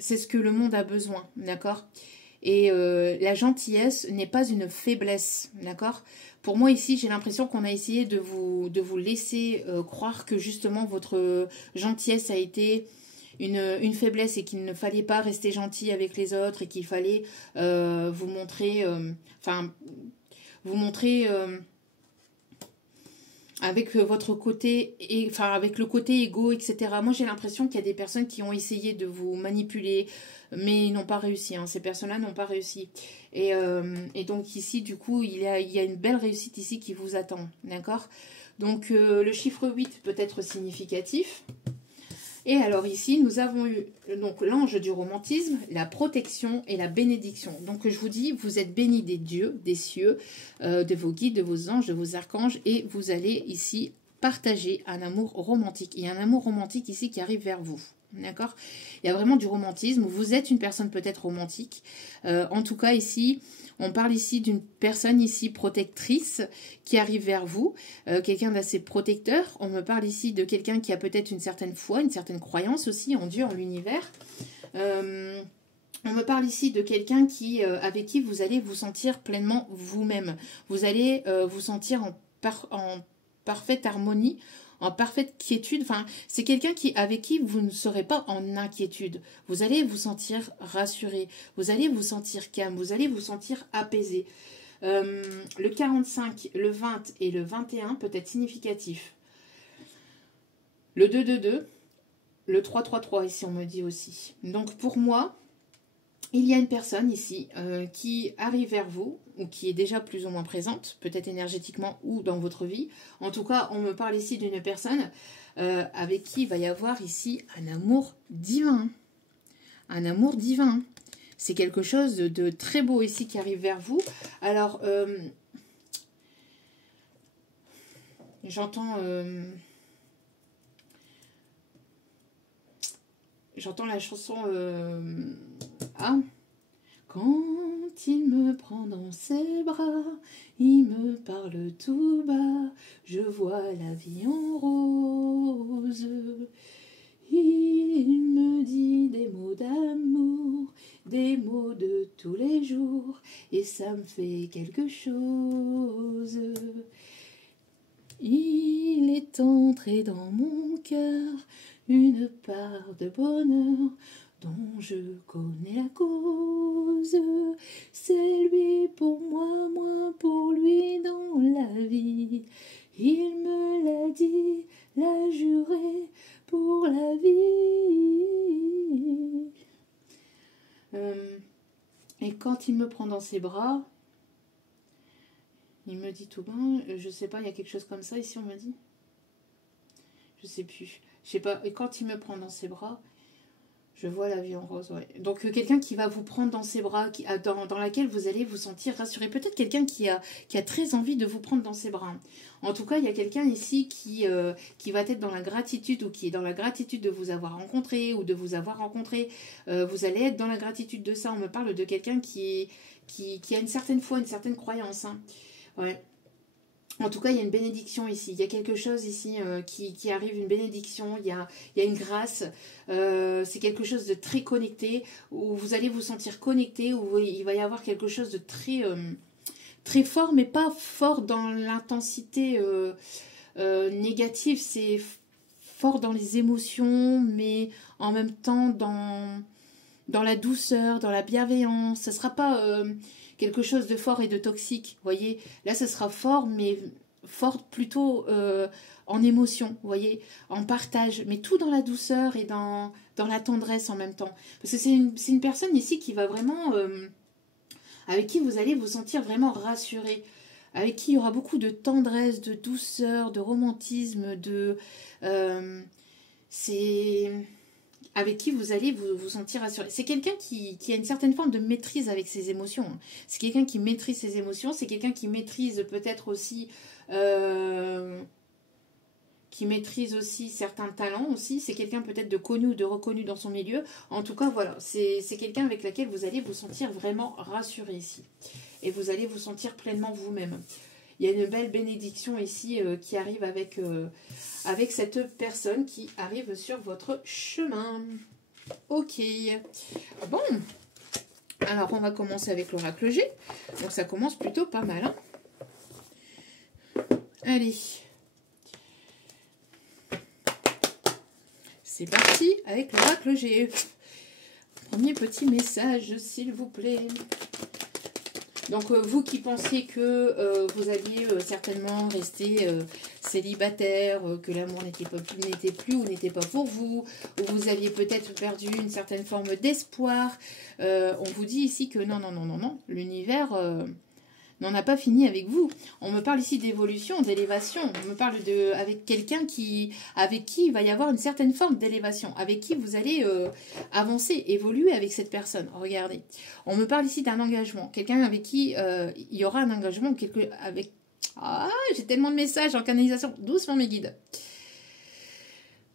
ce que le monde a besoin, d'accord? Et la gentillesse n'est pas une faiblesse, d'accord? Pour moi ici, j'ai l'impression qu'on a essayé de vous laisser croire que justement votre gentillesse a été une faiblesse et qu'il ne fallait pas rester gentil avec les autres et qu'il fallait vous montrer, avec votre côté, avec le côté égo, etc. Moi, j'ai l'impression qu'il y a des personnes qui ont essayé de vous manipuler, mais ils n'ont pas réussi. Hein. Ces personnes-là n'ont pas réussi. Et donc ici, du coup, il y a une belle réussite ici qui vous attend. D'accord? Donc, le chiffre 8 peut être significatif. Et alors ici, nous avons eu donc l'ange du romantisme, la protection et la bénédiction. Donc je vous dis, vous êtes bénis des dieux, des cieux, de vos guides, de vos anges, de vos archanges, et vous allez ici partager un amour romantique. Il y a un amour romantique ici qui arrive vers vous. D'accord? Il y a vraiment du romantisme. Vous êtes une personne peut-être romantique. En tout cas ici, on parle ici d'une personne ici protectrice qui arrive vers vous, quelqu'un d'assez protecteur. On me parle ici de quelqu'un qui a peut-être une certaine foi, une certaine croyance aussi en Dieu, en l'univers. On me parle ici de quelqu'un avec qui vous allez vous sentir pleinement vous-même. Vous allez vous sentir en parfaite harmonie, en parfaite quiétude. Enfin, c'est quelqu'un avec qui vous ne serez pas en inquiétude. Vous allez vous sentir rassuré, vous allez vous sentir calme, vous allez vous sentir apaisé. Le 45, le 20 et le 21 peut être significatif. Le 2-2-2, le 3-3-3 ici on me dit aussi. Donc pour moi, il y a une personne ici qui arrive vers vous, ou qui est déjà plus ou moins présente, peut-être énergétiquement ou dans votre vie. En tout cas, on me parle ici d'une personne avec qui il va y avoir ici un amour divin. Un amour divin. C'est quelque chose de très beau ici qui arrive vers vous. Alors, j'entends la chanson... Quand il me prend dans ses bras, il me parle tout bas, je vois la vie en rose. Il me dit des mots d'amour, des mots de tous les jours, et ça me fait quelque chose. Il est entré dans mon cœur une part de bonheur dont je connais la cause. C'est lui pour moi, moi pour lui dans la vie. Il me l'a dit, l'a juré pour la vie. Et quand il me prend dans ses bras, il me dit tout bas, je sais pas, il y a quelque chose comme ça ici, on m'a dit. Je sais plus. Je sais pas. Et quand il me prend dans ses bras, je vois la vie en rose, ouais. Donc quelqu'un qui va vous prendre dans ses bras, dans laquelle vous allez vous sentir rassuré. Peut-être quelqu'un qui a très envie de vous prendre dans ses bras. En tout cas, il y a quelqu'un ici qui va être dans la gratitude ou qui est dans la gratitude de vous avoir rencontré ou de vous avoir rencontré. Vous allez être dans la gratitude de ça. On me parle de quelqu'un qui a une certaine foi, une certaine croyance. Hein. Ouais. En tout cas, il y a une bénédiction ici. Il y a quelque chose ici qui arrive, une bénédiction. Il y a une grâce. C'est quelque chose de très connecté, où vous allez vous sentir connecté, où il va y avoir quelque chose de très, très fort, mais pas fort dans l'intensité négative. C'est fort dans les émotions, mais en même temps dans la douceur, dans la bienveillance. Ce ne sera pas quelque chose de fort et de toxique, vous voyez. Là, ce sera fort, mais fort plutôt en émotion, vous voyez, en partage, mais tout dans la douceur et dans la tendresse en même temps. Parce que c'est une personne ici qui va vraiment... avec qui vous allez vous sentir vraiment rassuré, avec qui il y aura beaucoup de tendresse, de douceur, de romantisme, c'est... avec qui vous allez vous sentir rassuré. C'est quelqu'un qui a une certaine forme de maîtrise avec ses émotions. C'est quelqu'un qui maîtrise ses émotions, c'est quelqu'un qui maîtrise peut-être aussi... qui maîtrise aussi certains talents aussi. C'est quelqu'un peut-être de connu ou de reconnu dans son milieu. En tout cas, voilà, c'est quelqu'un avec lequel vous allez vous sentir vraiment rassuré ici. Et vous allez vous sentir pleinement vous-même. Il y a une belle bénédiction ici qui arrive avec cette personne qui arrive sur votre chemin. Ok. Bon. Alors, on va commencer avec l'oracle G. Donc, ça commence plutôt pas mal. Hein. Allez. C'est parti avec l'oracle G. Premier petit message, s'il vous plaît. Donc, vous qui pensiez que vous alliez certainement rester célibataire, que l'amour n'était plus ou n'était pas pour vous, ou vous aviez peut-être perdu une certaine forme d'espoir, on vous dit ici que non, l'univers n'en a pas fini avec vous. On me parle ici d'évolution, d'élévation. On me parle avec quelqu'un avec qui il va y avoir une certaine forme d'élévation, avec qui vous allez avancer, évoluer avec cette personne. Regardez. On me parle ici d'un engagement. Quelqu'un avec qui il y aura un engagement. Ah, j'ai tellement de messages en canalisation. Doucement mes guides.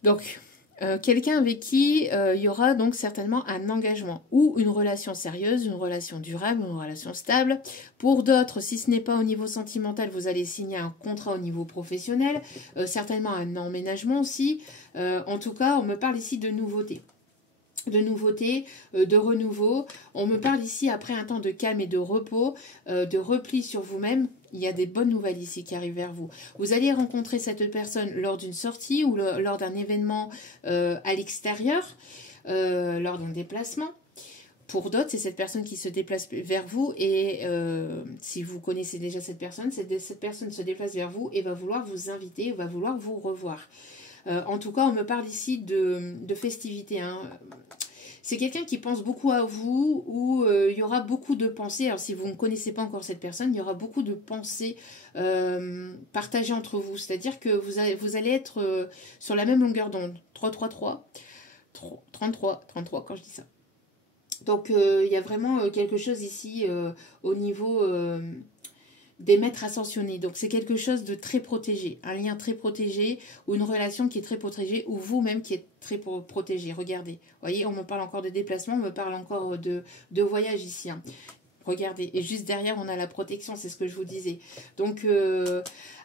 Donc... quelqu'un avec qui il y aura donc certainement un engagement ou une relation sérieuse, une relation durable, une relation stable. Pour d'autres, si ce n'est pas au niveau sentimental, vous allez signer un contrat au niveau professionnel, certainement un emménagement aussi. En tout cas, on me parle ici de nouveautés. De renouveau. On me parle ici après un temps de calme et de repos, de repli sur vous-même. Il y a des bonnes nouvelles ici qui arrivent vers vous. Vous allez rencontrer cette personne lors d'une sortie ou lors d'un événement à l'extérieur, lors d'un déplacement. Pour d'autres, c'est cette personne qui se déplace vers vous et si vous connaissez déjà cette personne se déplace vers vous et va vouloir vous inviter, va vouloir vous revoir. En tout cas, on me parle ici de festivités. Hein. C'est quelqu'un qui pense beaucoup à vous, où il y aura beaucoup de pensées. Alors, si vous ne connaissez pas encore cette personne, il y aura beaucoup de pensées partagées entre vous. C'est-à-dire que vous allez être sur la même longueur d'onde. 333 quand je dis ça. Donc, il y a vraiment quelque chose ici au niveau... des maîtres ascensionnés. Donc c'est quelque chose de très protégé, un lien très protégé ou une relation qui est très protégée ou vous-même qui êtes très protégé. Regardez, vous voyez, on me parle encore de déplacement, on me parle encore de voyage ici. Hein. Regardez, et juste derrière, on a la protection, c'est ce que je vous disais. Donc,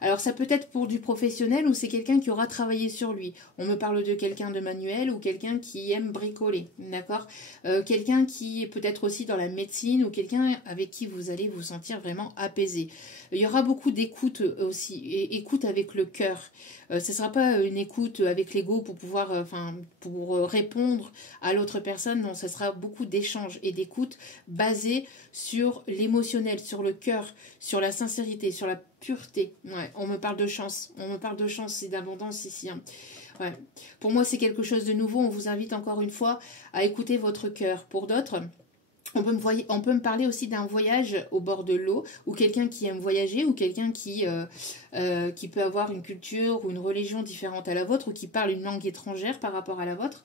Alors ça peut être pour du professionnel ou c'est quelqu'un qui aura travaillé sur lui. On me parle de quelqu'un de manuel ou quelqu'un qui aime bricoler, d'accord, quelqu'un qui est peut-être aussi dans la médecine ou quelqu'un avec qui vous allez vous sentir vraiment apaisé. Il y aura beaucoup d'écoute aussi, et écoute avec le cœur. Ce ne sera pas une écoute avec l'ego pour pouvoir, pour répondre à l'autre personne. Non, ce sera beaucoup d'échanges et d'écoute basés sur l'émotionnel, sur le cœur, sur la sincérité, sur la pureté. Ouais, on me parle de chance. On me parle de chance et d'abondance ici. Hein. Ouais. Pour moi, c'est quelque chose de nouveau. On vous invite encore une fois à écouter votre cœur. Pour d'autres, on peut me parler aussi d'un voyage au bord de l'eau, ou quelqu'un qui aime voyager, ou quelqu'un qui peut avoir une culture ou une religion différente à la vôtre, ou qui parle une langue étrangère par rapport à la vôtre.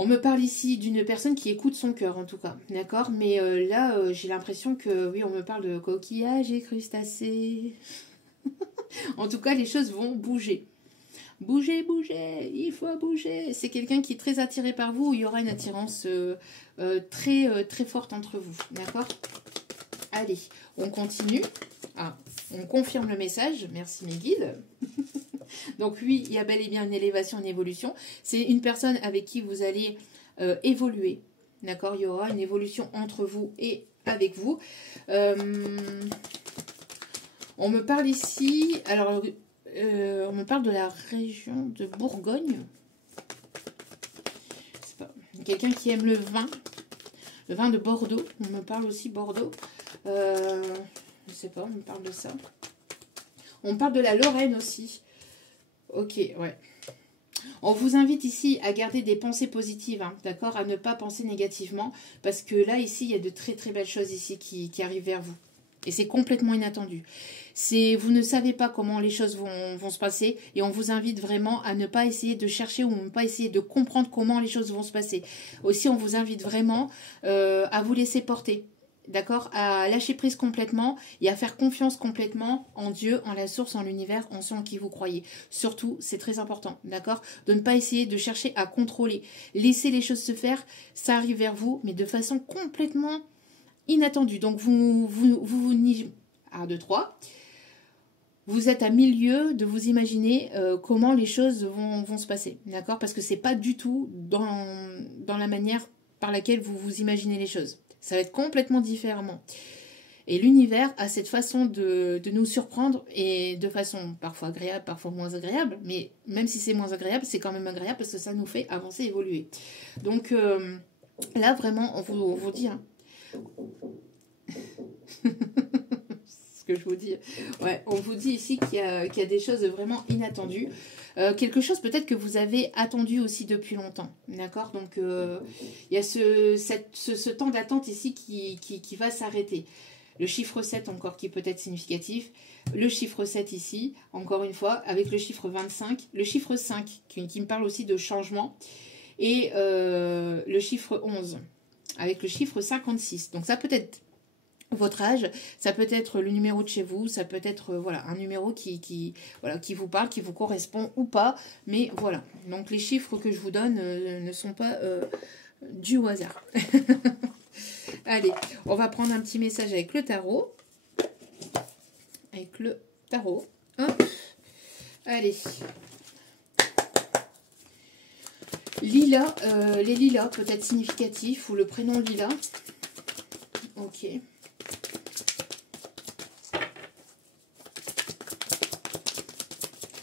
On me parle ici d'une personne qui écoute son cœur, en tout cas, d'accord. Mais là, j'ai l'impression que, oui, on me parle de coquillages et crustacés. En tout cas, les choses vont bouger. Bougez, bougez, il faut bouger. C'est quelqu'un qui est très attiré par vous. Il y aura une attirance très forte entre vous. D'accord? Allez, on continue. Ah, on confirme le message. Merci mes guides. Donc oui, il y a bel et bien une élévation, une évolution. C'est une personne avec qui vous allez évoluer. D'accord? Il y aura une évolution entre vous et avec vous. On me parle ici... Alors... on me parle de la région de Bourgogne. Quelqu'un qui aime le vin de Bordeaux. On me parle aussi Bordeaux. Je sais pas, on me parle de ça. On me parle de la Lorraine aussi. Ok, ouais. On vous invite ici à garder des pensées positives, hein, d'accord, à ne pas penser négativement, parce que là, ici, il y a de très très belles choses ici qui arrivent vers vous. Et c'est complètement inattendu. Vous ne savez pas comment les choses vont se passer et on vous invite vraiment à ne pas essayer de chercher ou ne pas essayer de comprendre comment les choses vont se passer. Aussi, on vous invite vraiment à vous laisser porter, d'accord, à lâcher prise complètement et à faire confiance complètement en Dieu, en la source, en l'univers, en ceux en qui vous croyez. Surtout, c'est très important, d'accord, de ne pas essayer de chercher à contrôler. Laissez les choses se faire, ça arrive vers vous, mais de façon complètement inattendu. Donc, vous 1, 2, 3. Vous êtes à milieu de vous imaginer comment les choses vont se passer. D'accord? Parce que c'est pas du tout dans la manière par laquelle vous vous imaginez les choses. Ça va être complètement différemment. Et l'univers a cette façon de nous surprendre et de façon parfois agréable, parfois moins agréable. Mais même si c'est moins agréable, c'est quand même agréable parce que ça nous fait avancer, évoluer. Donc là, vraiment, on vous dit... Hein, ce que je vous dis. Ouais, on vous dit ici qu'il y a des choses vraiment inattendues. Quelque chose peut-être que vous avez attendu aussi depuis longtemps. D'accord? Donc, il y a ce temps d'attente ici qui va s'arrêter. Le chiffre 7 encore qui peut être significatif. Le chiffre 7 ici, encore une fois, avec le chiffre 25. Le chiffre 5 qui me parle aussi de changement. Et le chiffre 11 avec le chiffre 56. Donc ça peut être votre âge, ça peut être le numéro de chez vous, ça peut être voilà, un numéro qui vous parle, qui vous correspond ou pas. Mais voilà, donc les chiffres que je vous donne ne sont pas dus au hasard. Allez, on va prendre un petit message avec le tarot. Avec le tarot. Hop. Allez. Lila, les lilas peut être significatif, ou le prénom Lila. Ok.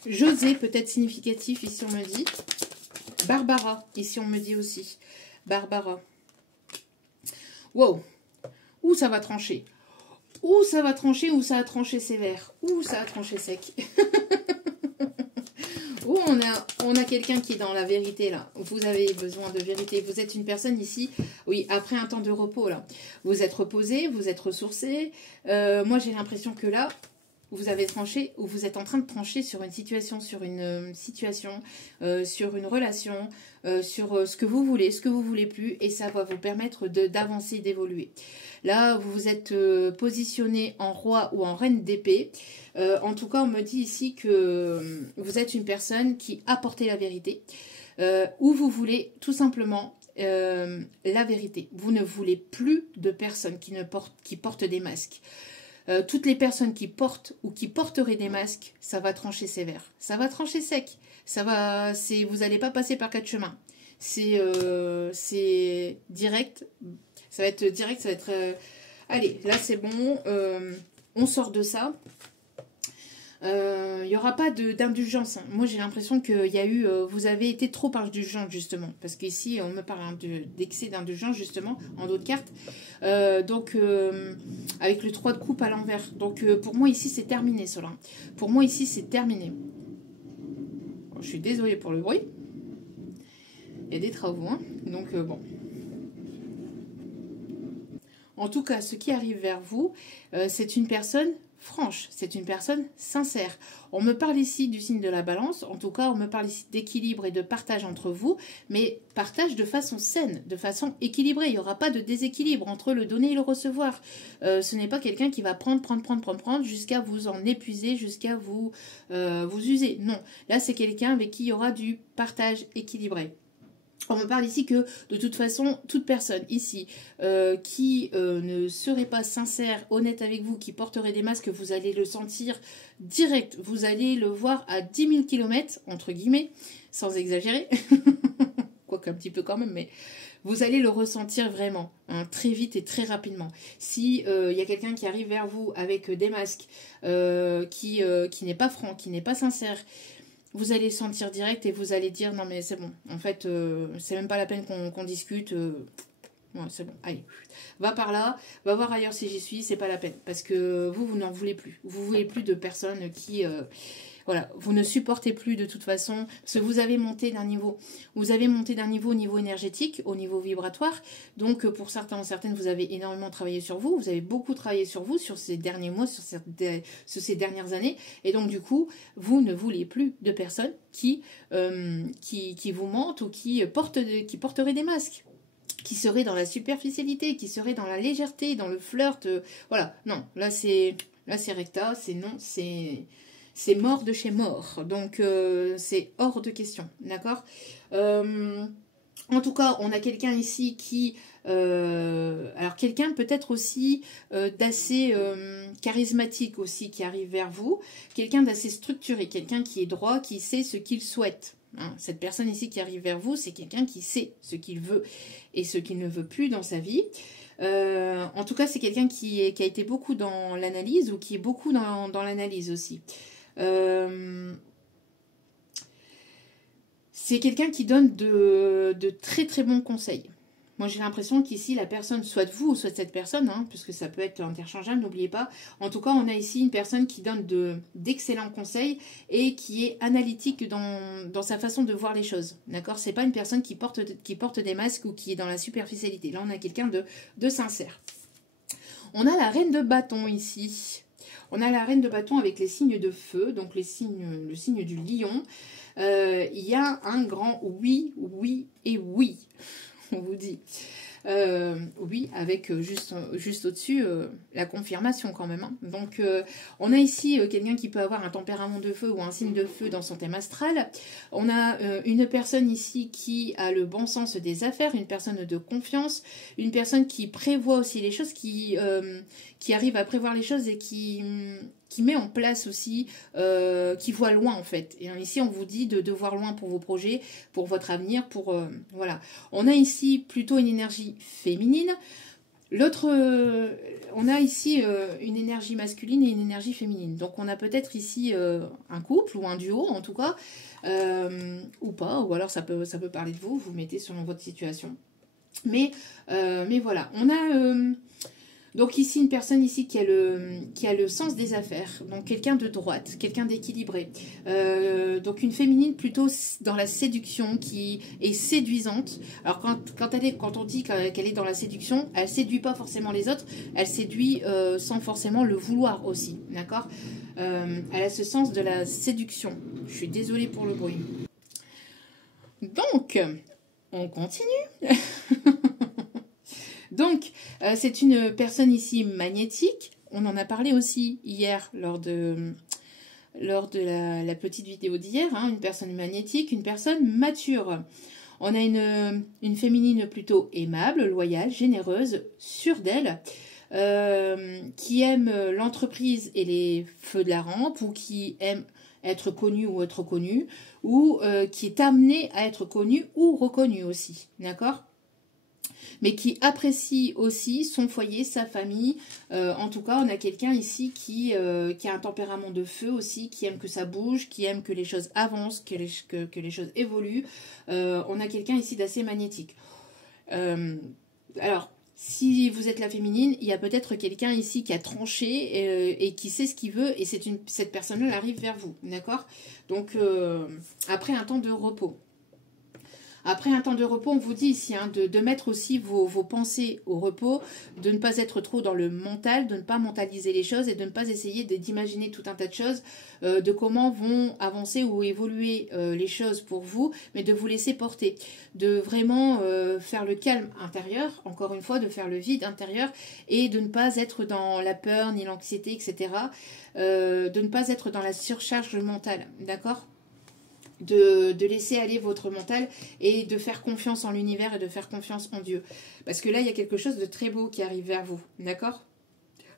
José peut être significatif, ici on me dit. Barbara, ici on me dit aussi. Barbara. Wow. Où ça va trancher? Où ça va trancher, où ça a tranché sévère? Où ça a tranché sec? Oh, on a quelqu'un qui est dans la vérité, là. Vous avez besoin de vérité. Vous êtes une personne ici, oui, après un temps de repos, là. Vous êtes reposé, vous êtes ressourcé. Moi, j'ai l'impression que là, vous avez tranché, ou vous êtes en train de trancher sur une situation, sur une relation, sur ce que vous voulez plus, et ça va vous permettre d'avancer, d'évoluer. Là, vous vous êtes positionné en roi ou en reine d'épée. En tout cas, on me dit ici que vous êtes une personne qui a porté la vérité, ou vous voulez tout simplement la vérité. Vous ne voulez plus de personnes qui portent des masques. toutes les personnes qui portent ou qui porteraient des masques, ça va trancher sévère. Ça va trancher sec. Vous n'allez pas passer par quatre chemins. C'est direct. Ça va être direct, ça va être... allez, là c'est bon. On sort de ça. Il n'y aura pas d'indulgence. Hein. Moi, j'ai l'impression qu'il y a eu... vous avez été trop indulgente, justement. Parce qu'ici, on me parle d'excès d'indulgence, justement, en d'autres cartes. Avec le 3 de coupe à l'envers. Donc, pour moi, ici, c'est terminé, cela. Pour moi, ici, c'est terminé. Bon, je suis désolée pour le bruit. Il y a des travaux, hein. Donc, bon. En tout cas, ce qui arrive vers vous, c'est une personne... franche, c'est une personne sincère. On me parle ici du signe de la balance, en tout cas on me parle ici d'équilibre et de partage entre vous, mais partage de façon saine, de façon équilibrée. Il n'y aura pas de déséquilibre entre le donner et le recevoir. Ce n'est pas quelqu'un qui va prendre jusqu'à vous en épuiser, jusqu'à vous user. Non, là c'est quelqu'un avec qui il y aura du partage équilibré. On me parle ici que, de toute façon, toute personne ici qui ne serait pas sincère, honnête avec vous, qui porterait des masques, vous allez le sentir direct. Vous allez le voir à 10 000 km, entre guillemets, sans exagérer. Quoique un petit peu quand même, mais vous allez le ressentir vraiment, hein, très vite et très rapidement. Si y a quelqu'un qui arrive vers vous avec des masques, qui n'est pas franc, qui n'est pas sincère, vous allez le sentir direct et vous allez dire non mais c'est bon, en fait c'est même pas la peine qu'on discute, ouais, c'est bon, allez, va par là, va voir ailleurs si j'y suis, c'est pas la peine, parce que vous n'en voulez plus, vous voulez plus de personnes qui, voilà, vous ne supportez plus de toute façon, parce que vous avez monté d'un niveau, au niveau énergétique, au niveau vibratoire, donc pour certains ou certaines, vous avez énormément travaillé sur vous, vous avez beaucoup travaillé sur vous, sur ces derniers mois, sur ces dernières années, et donc du coup, vous ne voulez plus de personnes qui vous mentent ou qui porteraient des masques, qui seraient dans la superficialité, qui seraient dans la légèreté, dans le flirt, voilà, non, là c'est recta, c'est non, c'est mort de chez mort, donc c'est hors de question, d'accord. En tout cas, on a quelqu'un ici qui... alors quelqu'un peut-être aussi d'assez charismatique aussi qui arrive vers vous, quelqu'un d'assez structuré, quelqu'un qui est droit, qui sait ce qu'il souhaite. Hein. Cette personne ici qui arrive vers vous, c'est quelqu'un qui sait ce qu'il veut et ce qu'il ne veut plus dans sa vie. En tout cas, c'est quelqu'un qui a été beaucoup dans l'analyse ou qui est beaucoup dans l'analyse aussi. C'est quelqu'un qui donne de très très bons conseils. Moi j'ai l'impression qu'ici la personne, soit vous ou soit cette personne, hein, puisque ça peut être interchangeable, n'oubliez pas. En tout cas on a ici une personne qui donne d'excellents conseils et qui est analytique dans sa façon de voir les choses. D'accord, c'est pas une personne qui porte des masques ou qui est dans la superficialité. Là on a quelqu'un de sincère. On a la reine de bâton ici. On a la reine de bâton avec les signes de feu, donc le signe du lion. Il y a un grand oui, oui et oui, on vous dit. Oui, avec juste au-dessus la confirmation quand même. Hein. Donc, on a ici quelqu'un qui peut avoir un tempérament de feu ou un signe de feu dans son thème astral. On a une personne ici qui a le bon sens des affaires, une personne de confiance, une personne qui prévoit aussi les choses, qui arrive à prévoir les choses et qui met en place aussi, qui voit loin en fait. Et ici, on vous dit de voir loin pour vos projets, pour votre avenir, voilà. On a ici plutôt une énergie féminine. On a ici une énergie masculine et une énergie féminine. Donc, on a peut-être ici un couple ou un duo, en tout cas, ou pas, ou alors ça peut parler de vous, vous mettez selon votre situation. Mais voilà, on a... donc ici, une personne ici qui a le sens des affaires, donc quelqu'un de droite, quelqu'un d'équilibré. Donc une féminine plutôt dans la séduction, qui est séduisante. Alors quand on dit qu'elle est dans la séduction, elle séduit pas forcément les autres, elle séduit sans forcément le vouloir aussi, d'accord. Elle a ce sens de la séduction. Je suis désolée pour le bruit. Donc, on continue. Donc, c'est une personne ici magnétique. On en a parlé aussi hier lors de la petite vidéo d'hier. Hein, une personne magnétique, une personne mature. On a une féminine plutôt aimable, loyale, généreuse, sûre d'elle. qui aime l'entreprise et les feux de la rampe, ou qui aime être connu ou être reconnu, ou qui est amené à être connu ou reconnu aussi, d'accord? Mais qui apprécie aussi son foyer, sa famille. En tout cas, on a quelqu'un ici qui a un tempérament de feu aussi, qui aime que ça bouge, qui aime que les choses avancent, que les choses évoluent. On a quelqu'un ici d'assez magnétique. Alors, si vous êtes la féminine, il y a peut-être quelqu'un ici qui a tranché et qui sait ce qu'il veut, et cette personne-là arrive vers vous, d'accord? Donc, après un temps de repos. Après un temps de repos, on vous dit ici de mettre aussi vos pensées au repos, de ne pas être trop dans le mental, de ne pas mentaliser les choses et de ne pas essayer d'imaginer tout un tas de choses, de comment vont avancer ou évoluer les choses pour vous, mais de vous laisser porter, de vraiment faire le calme intérieur, encore une fois, de faire le vide intérieur et de ne pas être dans la peur ni l'anxiété, etc. De ne pas être dans la surcharge mentale, d'accord ? De laisser aller votre mental et de faire confiance en l'univers et de faire confiance en Dieu. Parce que là, il y a quelque chose de très beau qui arrive vers vous, d'accord ?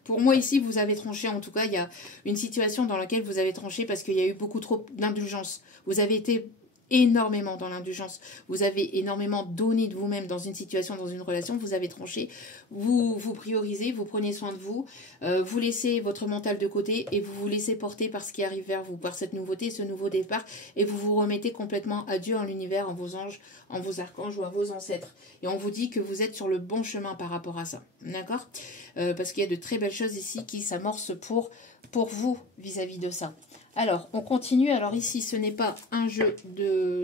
Pour moi, ici, vous avez tranché, en tout cas, il y a une situation dans laquelle vous avez tranché parce qu'il y a eu beaucoup trop d'indulgence. Vous avez été énormément dans l'indulgence. Vous avez énormément donné de vous-même dans une situation, dans une relation. Vous avez tranché. Vous priorisez, vous prenez soin de vous. Vous laissez votre mental de côté et vous vous laissez porter par ce qui arrive vers vous, par cette nouveauté, ce nouveau départ. Et vous vous remettez complètement à Dieu, en l'univers, en vos anges, en vos archanges ou à vos ancêtres. Et on vous dit que vous êtes sur le bon chemin par rapport à ça. D'accord ? Parce qu'il y a de très belles choses ici qui s'amorcent pour vous vis-à-vis de ça. Alors, on continue. Alors ici, ce n'est pas un jeu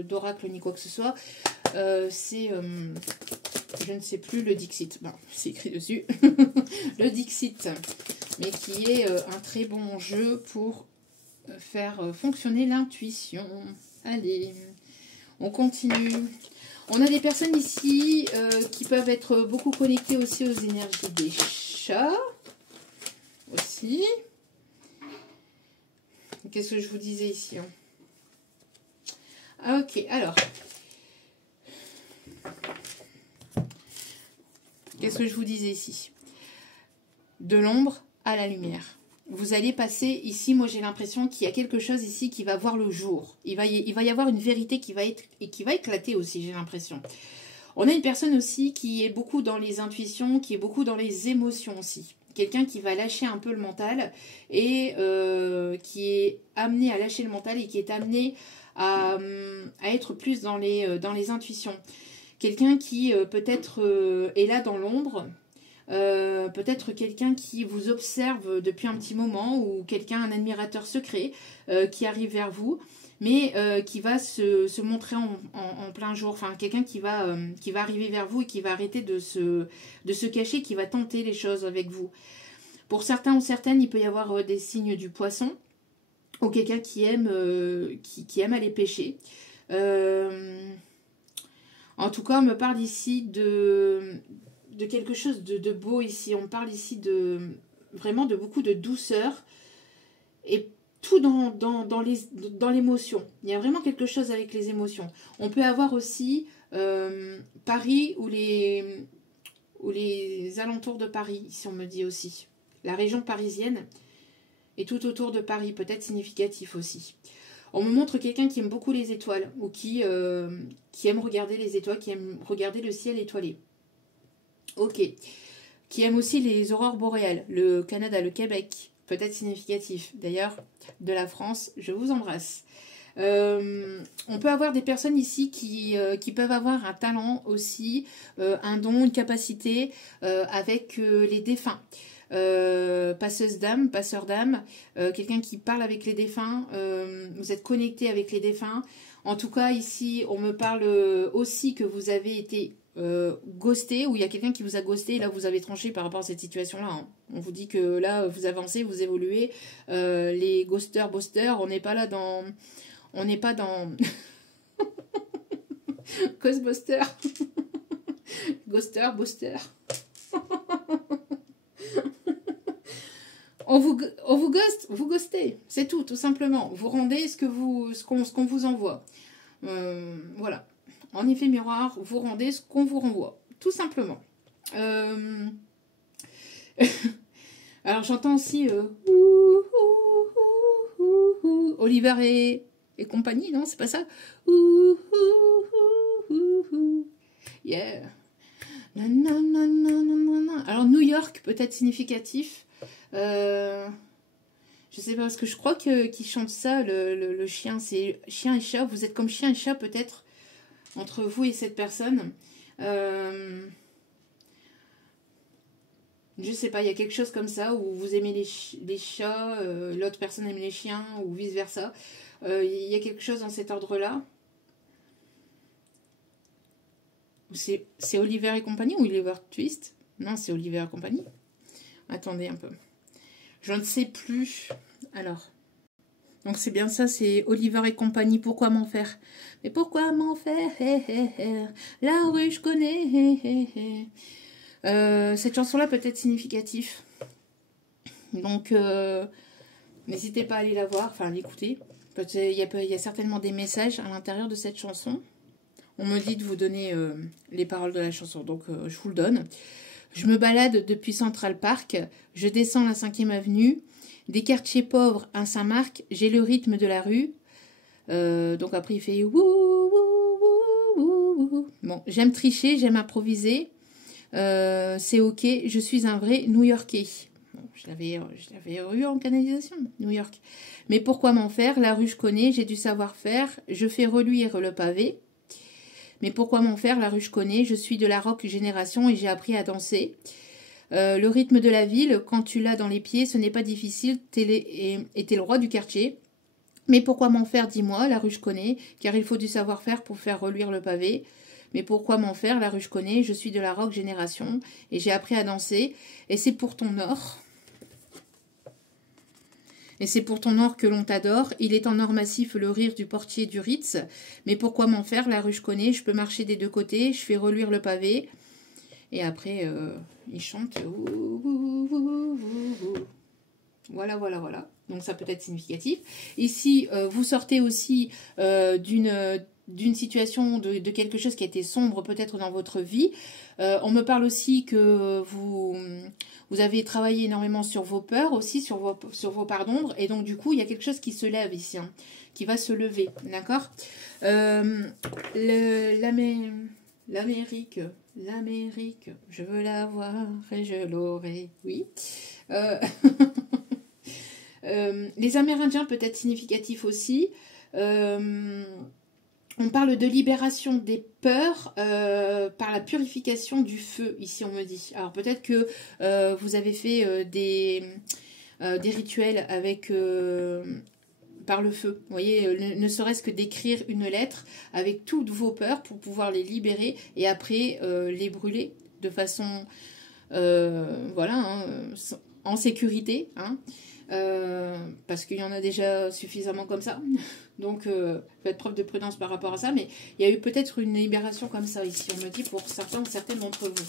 d'oracle ni quoi que ce soit. C'est, je ne sais plus, le Dixit. Bon, c'est écrit dessus. Le Dixit. Mais qui est un très bon jeu pour faire fonctionner l'intuition. Allez, on continue. On a des personnes ici qui peuvent être beaucoup connectées aussi aux énergies des chats. Aussi. Qu'est-ce que je vous disais ici, hein? Ah, ok, alors. Qu'est-ce que je vous disais ici? De l'ombre à la lumière. Vous allez passer ici, moi j'ai l'impression qu'il y a quelque chose ici qui va voir le jour. Il va y avoir une vérité qui va éclater aussi, j'ai l'impression. On a une personne aussi qui est beaucoup dans les intuitions, qui est beaucoup dans les émotions aussi. Quelqu'un qui va lâcher un peu le mental et qui est amené à lâcher le mental et qui est amené à être plus dans les intuitions. Quelqu'un qui peut-être est là dans l'ombre, peut-être quelqu'un qui vous observe depuis un petit moment ou quelqu'un, un admirateur secret qui arrive vers vous, mais qui va se montrer en plein jour. Enfin, quelqu'un qui va arriver vers vous et qui va arrêter de se cacher, qui va tenter les choses avec vous. Pour certains ou certaines, il peut y avoir des signes du poisson ou quelqu'un qui aime aller pêcher. En tout cas, on me parle ici de quelque chose de beau ici. On me parle ici vraiment de beaucoup de douceur et tout dans l'émotion. Il y a vraiment quelque chose avec les émotions. On peut avoir aussi Paris ou les alentours de Paris, ici on me dit aussi. La région parisienne et tout autour de Paris, peut-être significatif aussi. On me montre quelqu'un qui aime beaucoup les étoiles ou qui aime regarder les étoiles, qui aime regarder le ciel étoilé. Ok. Qui aime aussi les aurores boréales, le Canada, le Québec, peut-être significatif. D'ailleurs, de la France, je vous embrasse. On peut avoir des personnes ici qui peuvent avoir un talent aussi, un don, une capacité avec les défunts. Passeuse d'âme, passeur d'âme, quelqu'un qui parle avec les défunts, vous êtes connecté avec les défunts. En tout cas, ici, on me parle aussi que vous avez été ghosté, ou il y a quelqu'un qui vous a ghosté et là vous avez tranché par rapport à cette situation-là. Hein. On vous dit que là, vous avancez, vous évoluez. Les ghosters, boosters, on n'est pas là dans... On n'est pas dans... Ghostbuster. Ghoster, booster. On vous ghost, vous ghostez, c'est tout simplement. Vous rendez ce qu'on vous envoie. Voilà. En effet miroir, vous rendez ce qu'on vous renvoie, tout simplement. Alors j'entends aussi Oliver et compagnie, non, c'est pas ça. Yeah. Alors New York, peut-être significatif. Je sais pas, parce que je crois qu'il chante ça, le chien. C'est chien et chat. Vous êtes comme chien et chat, peut-être, entre vous et cette personne. Je sais pas, il y a quelque chose comme ça où vous aimez les chats, l'autre personne aime les chiens, ou vice-versa. Il y a quelque chose dans cet ordre-là. C'est Oliver et compagnie ou Oliver Twist? Non, c'est Oliver et compagnie. Attendez un peu. Je ne sais plus. Alors. Donc c'est bien ça, c'est Oliver et compagnie. Pourquoi m'en faire? Mais pourquoi m'en faire? La rue, je connais. Cette chanson-là peut être significative. Donc, n'hésitez pas à aller la voir, enfin à l'écouter. Il y a certainement des messages à l'intérieur de cette chanson. On me dit de vous donner les paroles de la chanson, donc je vous le donne. Je me balade depuis Central Park, je descends la 5e avenue, des quartiers pauvres à Saint-Marc, j'ai le rythme de la rue. Donc après il fait wouh, wouh, wouh, wouh, wouh. Bon, j'aime tricher, j'aime improviser. C'est ok, je suis un vrai New-Yorkais. Bon, je l'avais eu en canalisation, New York. Mais pourquoi m'en faire? La rue je connais, j'ai du savoir-faire, je fais reluire le pavé. Mais pourquoi m'en faire? La rue je connais, je suis de la rock génération et j'ai appris à danser. Le rythme de la ville, quand tu l'as dans les pieds, ce n'est pas difficile, t'es le roi du quartier. Mais pourquoi m'en faire, dis-moi, la rue je connais, car il faut du savoir-faire pour faire reluire le pavé. Mais pourquoi m'en faire, la rue je connais, je suis de la rock génération et j'ai appris à danser. Et c'est pour ton or. Et c'est pour ton or que l'on t'adore. Il est en or massif le rire du portier du Ritz. Mais pourquoi m'en faire, la rue je connais, je peux marcher des deux côtés, je fais reluire le pavé. Et après, il chante. Voilà, voilà, voilà. Donc ça peut être significatif. Ici, vous sortez aussi d'une situation, de quelque chose qui a été sombre peut-être dans votre vie. On me parle aussi que vous avez travaillé énormément sur vos peurs aussi, sur vos parts d'ombre. Et donc du coup, il y a quelque chose qui se lève ici, hein, qui va se lever. D'accord. L'Amérique, je veux la voir et je l'aurai. Oui. Les Amérindiens peut être significatifs aussi. On parle de libération des peurs par la purification du feu, ici on me dit. Alors peut-être que vous avez fait des rituels avec par le feu. Vous voyez, ne serait-ce que d'écrire une lettre avec toutes vos peurs pour pouvoir les libérer et après les brûler de façon voilà, hein, en sécurité. Hein. Parce qu'il y en a déjà suffisamment comme ça. Donc, faites preuve de prudence par rapport à ça. Mais il y a eu peut-être une libération comme ça ici, on me dit, pour certaines d'entre vous.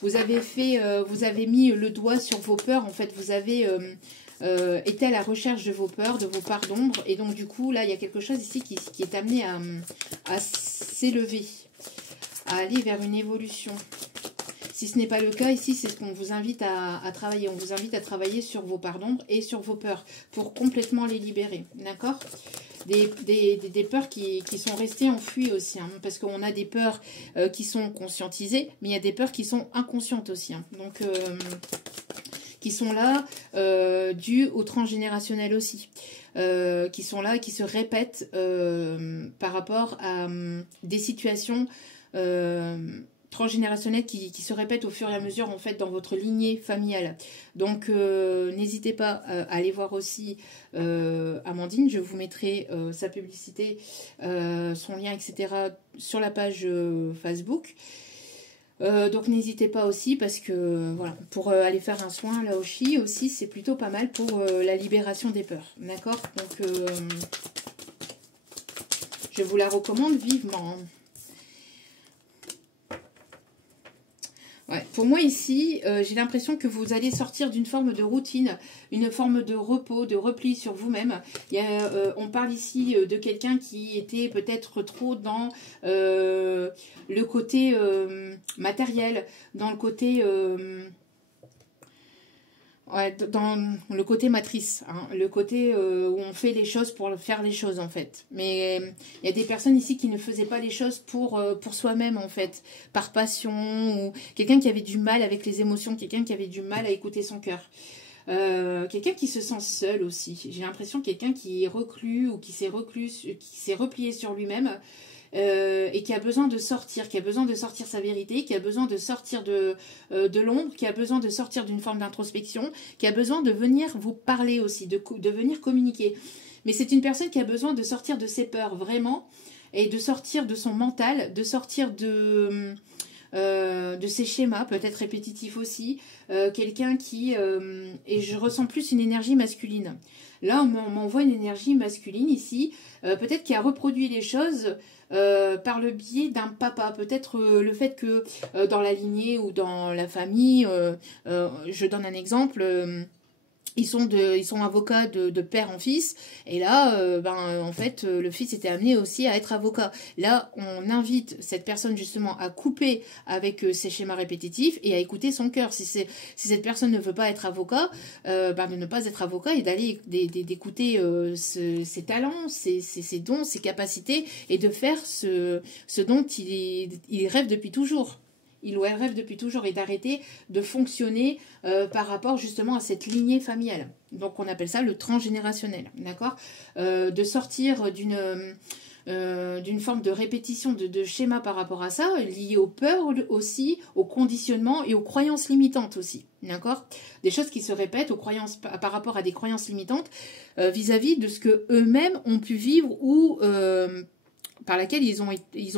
Vous avez mis le doigt sur vos peurs. En fait, vous avez été à la recherche de vos peurs, de vos parts d'ombre. Et donc, du coup, là, il y a quelque chose ici qui est amené à s'élever, à aller vers une évolution. Si ce n'est pas le cas, ici, c'est ce qu'on vous invite à travailler. On vous invite à travailler sur vos parts d'ombre et sur vos peurs pour complètement les libérer. D'accord? Des peurs qui sont restées enfouies aussi. Hein, parce qu'on a des peurs qui sont conscientisées, mais il y a des peurs qui sont inconscientes aussi. Hein, donc, qui sont là, dues au transgénérationnel aussi. Qui sont là, qui se répètent par rapport à des situations transgénérationnelles qui se répètent au fur et à mesure en fait dans votre lignée familiale. Donc n'hésitez pas à aller voir aussi Amandine, je vous mettrai sa publicité, son lien, etc. sur la page Facebook. Donc n'hésitez pas aussi parce que voilà, pour aller faire un soin là au Chi aussi, c'est plutôt pas mal pour la libération des peurs. D'accord? Donc je vous la recommande vivement. Ouais, pour moi ici, j'ai l'impression que vous allez sortir d'une forme de routine, une forme de repos, de repli sur vous-même. On parle ici de quelqu'un qui était peut-être trop dans le côté matériel, dans le côté Ouais, dans le côté matrice, hein, le côté où on fait les choses pour faire les choses en fait. Mais il y a des personnes ici qui ne faisaient pas les choses pour soi-même en fait, par passion, ou quelqu'un qui avait du mal avec les émotions, quelqu'un qui avait du mal à écouter son cœur. Quelqu'un qui se sent seul aussi. J'ai l'impression quelqu'un qui est reclus ou qui s'est replié sur lui-même. Et qui a besoin de sortir, qui a besoin de sortir sa vérité, qui a besoin de sortir de l'ombre, qui a besoin de sortir d'une forme d'introspection, qui a besoin de venir vous parler aussi, de venir communiquer. Mais c'est une personne qui a besoin de sortir de ses peurs, vraiment, et de sortir de son mental, de sortir de ses schémas, peut-être répétitifs aussi. Quelqu'un qui... et je ressens plus une énergie masculine. Là, on m'envoie une énergie masculine ici, peut-être qui a reproduit les choses par le biais d'un papa. Peut-être le fait que dans la lignée ou dans la famille, je donne un exemple... ils sont avocats de père en fils, et là, en fait, le fils était amené aussi à être avocat. Là, on invite cette personne justement à couper avec ses schémas répétitifs et à écouter son cœur. Si cette personne ne veut pas être avocat, de ne pas être avocat et d'écouter ses talents, ses dons, ses capacités, et de faire ce dont il rêve depuis toujours. Il ou elle rêve depuis toujours, et d'arrêter de fonctionner par rapport justement à cette lignée familiale. Donc on appelle ça le transgénérationnel, d'accord, de sortir d'une forme de répétition de schéma par rapport à ça, lié aux peurs aussi, au conditionnement et aux croyances limitantes aussi, d'accord. Des choses qui se répètent par rapport à des croyances limitantes vis-à-vis de ce que eux-mêmes ont pu vivre ou... par laquelle ils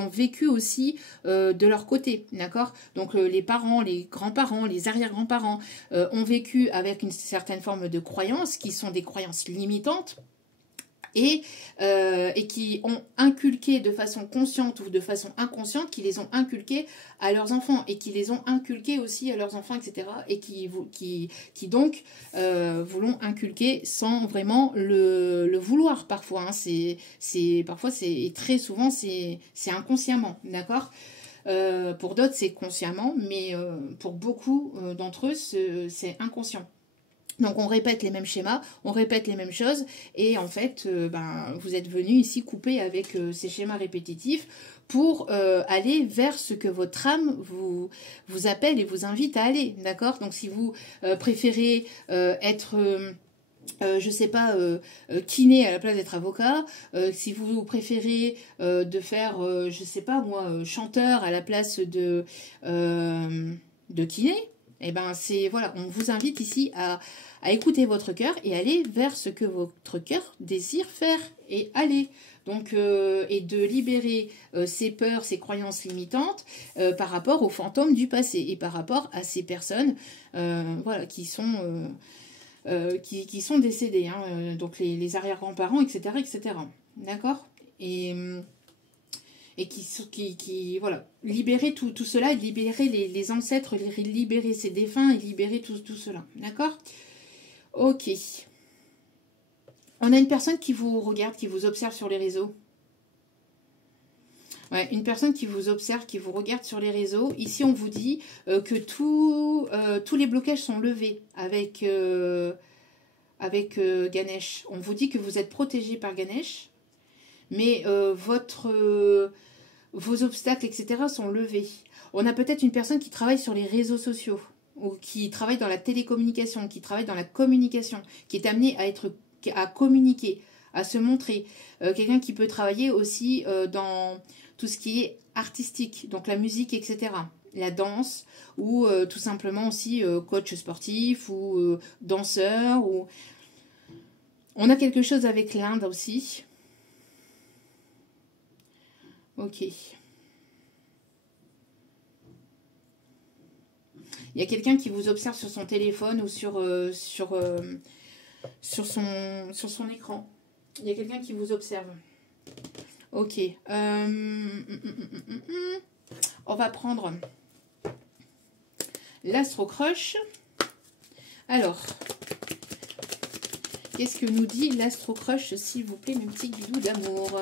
ont vécu aussi de leur côté, d'accord. Donc les parents, les grands-parents, les arrière-grands-parents ont vécu avec une certaine forme de croyances qui sont des croyances limitantes et qui ont inculqué de façon consciente ou de façon inconsciente, qui les ont inculqués à leurs enfants et qui les ont inculqués aussi à leurs enfants, etc. Et qui donc vous l'ont inculqué sans vraiment le vouloir parfois. Hein. Parfois, très souvent, c'est inconsciemment, d'accord. Pour d'autres, c'est consciemment, mais pour beaucoup d'entre eux, c'est inconscient. Donc on répète les mêmes schémas, on répète les mêmes choses, et en fait, vous êtes venu ici couper avec ces schémas répétitifs pour aller vers ce que votre âme vous appelle et vous invite à aller, d'accord. Donc si vous préférez être... je sais pas, kiné à la place d'être avocat, si vous préférez de faire, je sais pas moi, chanteur à la place de kiné, et voilà, on vous invite ici à écouter votre cœur et aller vers ce que votre cœur désire faire et aller. Donc, et de libérer ses peurs, ses croyances limitantes par rapport aux fantômes du passé et par rapport à ces personnes qui sont décédées, hein, donc les arrière-grands-parents, etc., etc. D'accord. Et qui voilà, libérer tout cela, et libérer les ancêtres, libérer ces défunts, et libérer tout cela, d'accord. Ok. On a une personne qui vous regarde, qui vous observe sur les réseaux. Ouais, une personne qui vous observe, qui vous regarde sur les réseaux. Ici, on vous dit que tous les blocages sont levés avec Ganesh. On vous dit que vous êtes protégé par Ganesh, mais vos obstacles, etc. sont levés. On a peut-être une personne qui travaille sur les réseaux sociaux, ou qui travaille dans la télécommunication, qui travaille dans la communication, qui est amené à communiquer, à se montrer. Quelqu'un qui peut travailler aussi dans tout ce qui est artistique, donc la musique, etc. La danse, ou tout simplement aussi coach sportif, ou danseur. Ou... On a quelque chose avec l'Inde aussi. Ok. Il y a quelqu'un qui vous observe sur son téléphone ou sur son écran. Il y a quelqu'un qui vous observe. Ok. On va prendre l'Astro Crush. Alors, qu'est-ce que nous dit l'Astro Crush, s'il vous plaît, mes petits bidous d'amour?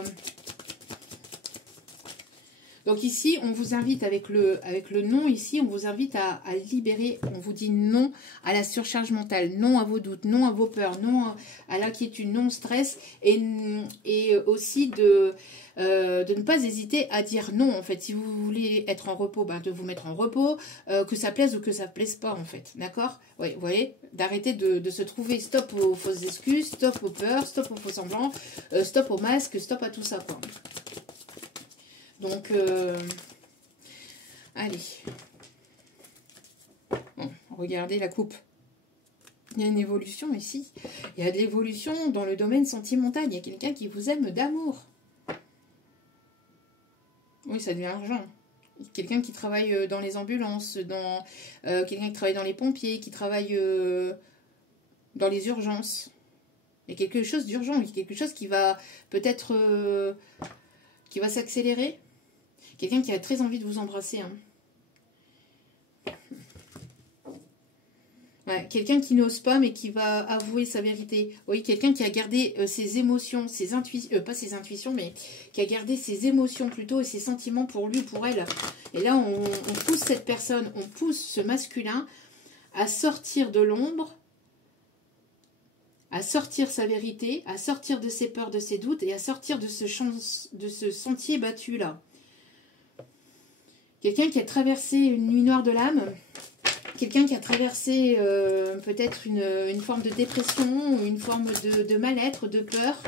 Donc ici, on vous invite avec le non, ici, on vous invite à libérer, on vous dit non à la surcharge mentale, non à vos doutes, non à vos peurs, non à l'inquiétude, non au stress, et aussi de ne pas hésiter à dire non, en fait. Si vous voulez être en repos, ben, de vous mettre en repos, que ça plaise ou que ça ne plaise pas, en fait. D'accord? Oui, vous voyez? D'arrêter de se trouver stop aux fausses excuses, stop aux peurs, stop aux faux semblants, stop aux masques, stop à tout ça, quoi. Donc, allez. Bon, regardez la coupe. Il y a une évolution ici. Il y a de l'évolution dans le domaine sentimental. Il y a quelqu'un qui vous aime d'amour. Oui, ça devient urgent. Quelqu'un qui travaille dans les ambulances, quelqu'un qui travaille dans les pompiers, qui travaille dans les urgences. Il y a quelque chose d'urgent, il y a quelque chose qui va peut-être qui va s'accélérer. Quelqu'un qui a très envie de vous embrasser. Hein. Ouais, quelqu'un qui n'ose pas, mais qui va avouer sa vérité. Oui, quelqu'un qui a gardé ses émotions, ses intuitions, pas ses intuitions, mais qui a gardé ses émotions plutôt et ses sentiments pour lui, pour elle. Et là, on pousse cette personne, on pousse ce masculin à sortir de l'ombre, à sortir sa vérité, à sortir de ses peurs, de ses doutes et à sortir de ce sentier battu là. Quelqu'un qui a traversé une nuit noire de l'âme, quelqu'un qui a traversé peut-être une forme de dépression, une forme de mal-être, de peur,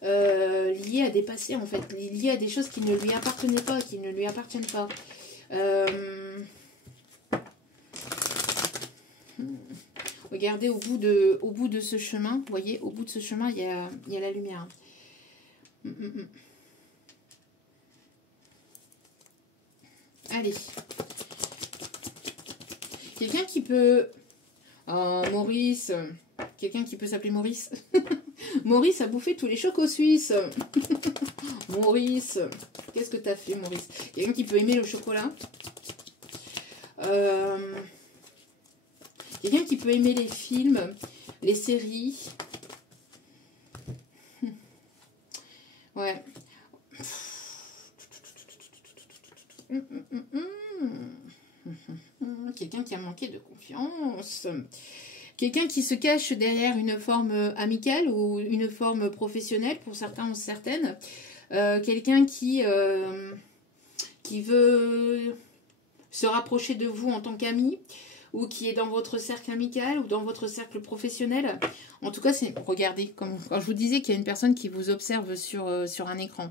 liée à des passés en fait, liée à des choses qui ne lui appartenaient pas, qui ne lui appartiennent pas. Regardez au bout de ce chemin, vous voyez, au bout de ce chemin, il y a la lumière. Allez. Quelqu'un qui peut... Oh, Maurice. Quelqu'un qui peut s'appeler Maurice. Maurice a bouffé tous les chocos suisses. Maurice. Qu'est-ce que t'as fait, Maurice? Quelqu'un qui peut aimer le chocolat. Quelqu'un qui peut aimer les films, les séries. Ouais. Quelqu'un qui a manqué de confiance. Quelqu'un qui se cache derrière une forme amicale ou une forme professionnelle pour certains ou certaines. Quelqu'un qui veut se rapprocher de vous en tant qu'ami ou qui est dans votre cercle amical ou dans votre cercle professionnel. En tout cas, regardez, quand je vous disais qu'il y a une personne qui vous observe sur un écran.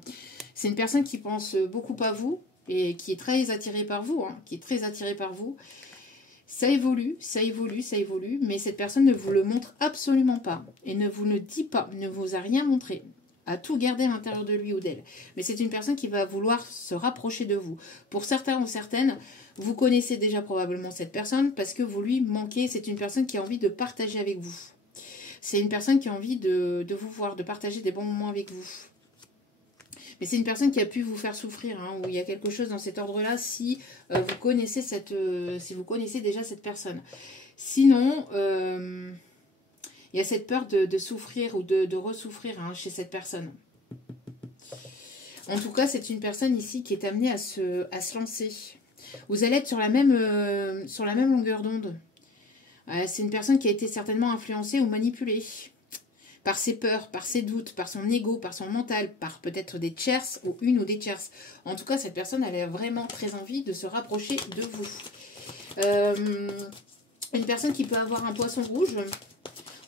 C'est une personne qui pense beaucoup à vous et qui est très attirée par vous, Ça évolue, mais cette personne ne vous le montre absolument pas et ne vous le dit pas, ne vous a rien montré, a tout gardé à l'intérieur de lui ou d'elle. Mais c'est une personne qui va vouloir se rapprocher de vous. Pour certains ou certaines, vous connaissez déjà probablement cette personne parce que vous lui manquez. C'est une personne qui a envie de partager avec vous. C'est une personne qui a envie de vous voir, de partager des bons moments avec vous. Mais c'est une personne qui a pu vous faire souffrir, hein, où il y a quelque chose dans cet ordre-là si vous connaissez déjà cette personne. Sinon, il y a cette peur de souffrir ou de ressouffrir hein, chez cette personne. En tout cas, c'est une personne ici qui est amenée à se lancer. Vous allez être sur la même longueur d'onde. C'est une personne qui a été certainement influencée ou manipulée par ses peurs, par ses doutes, par son ego, par son mental, par peut-être des tierces ou une ou des tierces. En tout cas, cette personne, elle a vraiment très envie de se rapprocher de vous. Une personne qui peut avoir un poisson rouge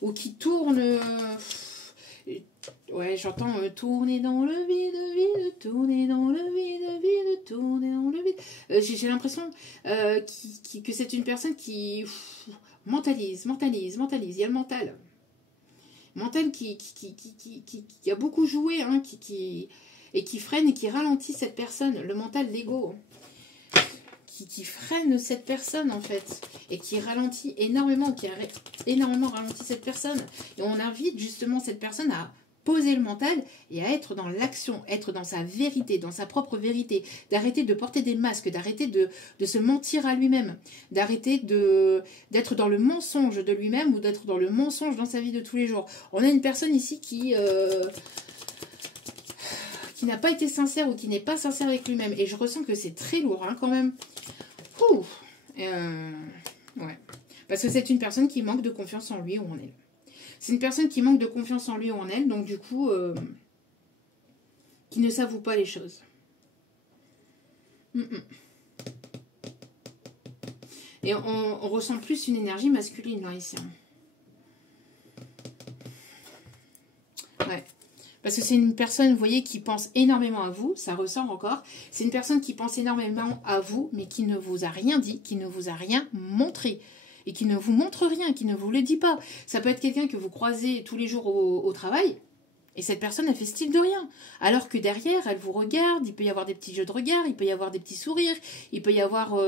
ou qui tourne... ouais, j'entends tourner dans le vide, tourner dans le vide, tourner dans le vide. J'ai l'impression que c'est une personne qui mentalise. Il y a le mental. Mental qui a beaucoup joué, hein, et qui freine et qui ralentit cette personne. Le mental, l'ego, qui freine cette personne, en fait, et qui ralentit énormément, qui a énormément ralenti cette personne. Et on invite justement cette personne à poser le mental et à être dans l'action, être dans sa vérité, dans sa propre vérité, d'arrêter de porter des masques, d'arrêter de se mentir à lui-même, d'arrêter d'être dans le mensonge de lui-même ou d'être dans le mensonge dans sa vie de tous les jours. On a une personne ici qui qui n'a pas été sincère ou qui n'est pas sincère avec lui-même. Et je ressens que c'est très lourd, hein, quand même. Ouh. Ouais. Parce que c'est une personne qui manque de confiance en lui ou en elle. C'est une personne qui manque de confiance en lui ou en elle, donc du coup, qui ne s'avoue pas les choses. Et on ressent plus une énergie masculine, là, ici. Ouais. Parce que c'est une personne, vous voyez, qui pense énormément à vous, ça ressort encore. C'est une personne qui pense énormément à vous, mais qui ne vous a rien dit, qui ne vous a rien montré. Et qui ne vous montre rien, qui ne vous le dit pas. Ça peut être quelqu'un que vous croisez tous les jours au travail, et cette personne, elle fait style de rien. Alors que derrière, elle vous regarde, il peut y avoir des petits jeux de regard, il peut y avoir des petits sourires, il peut y avoir...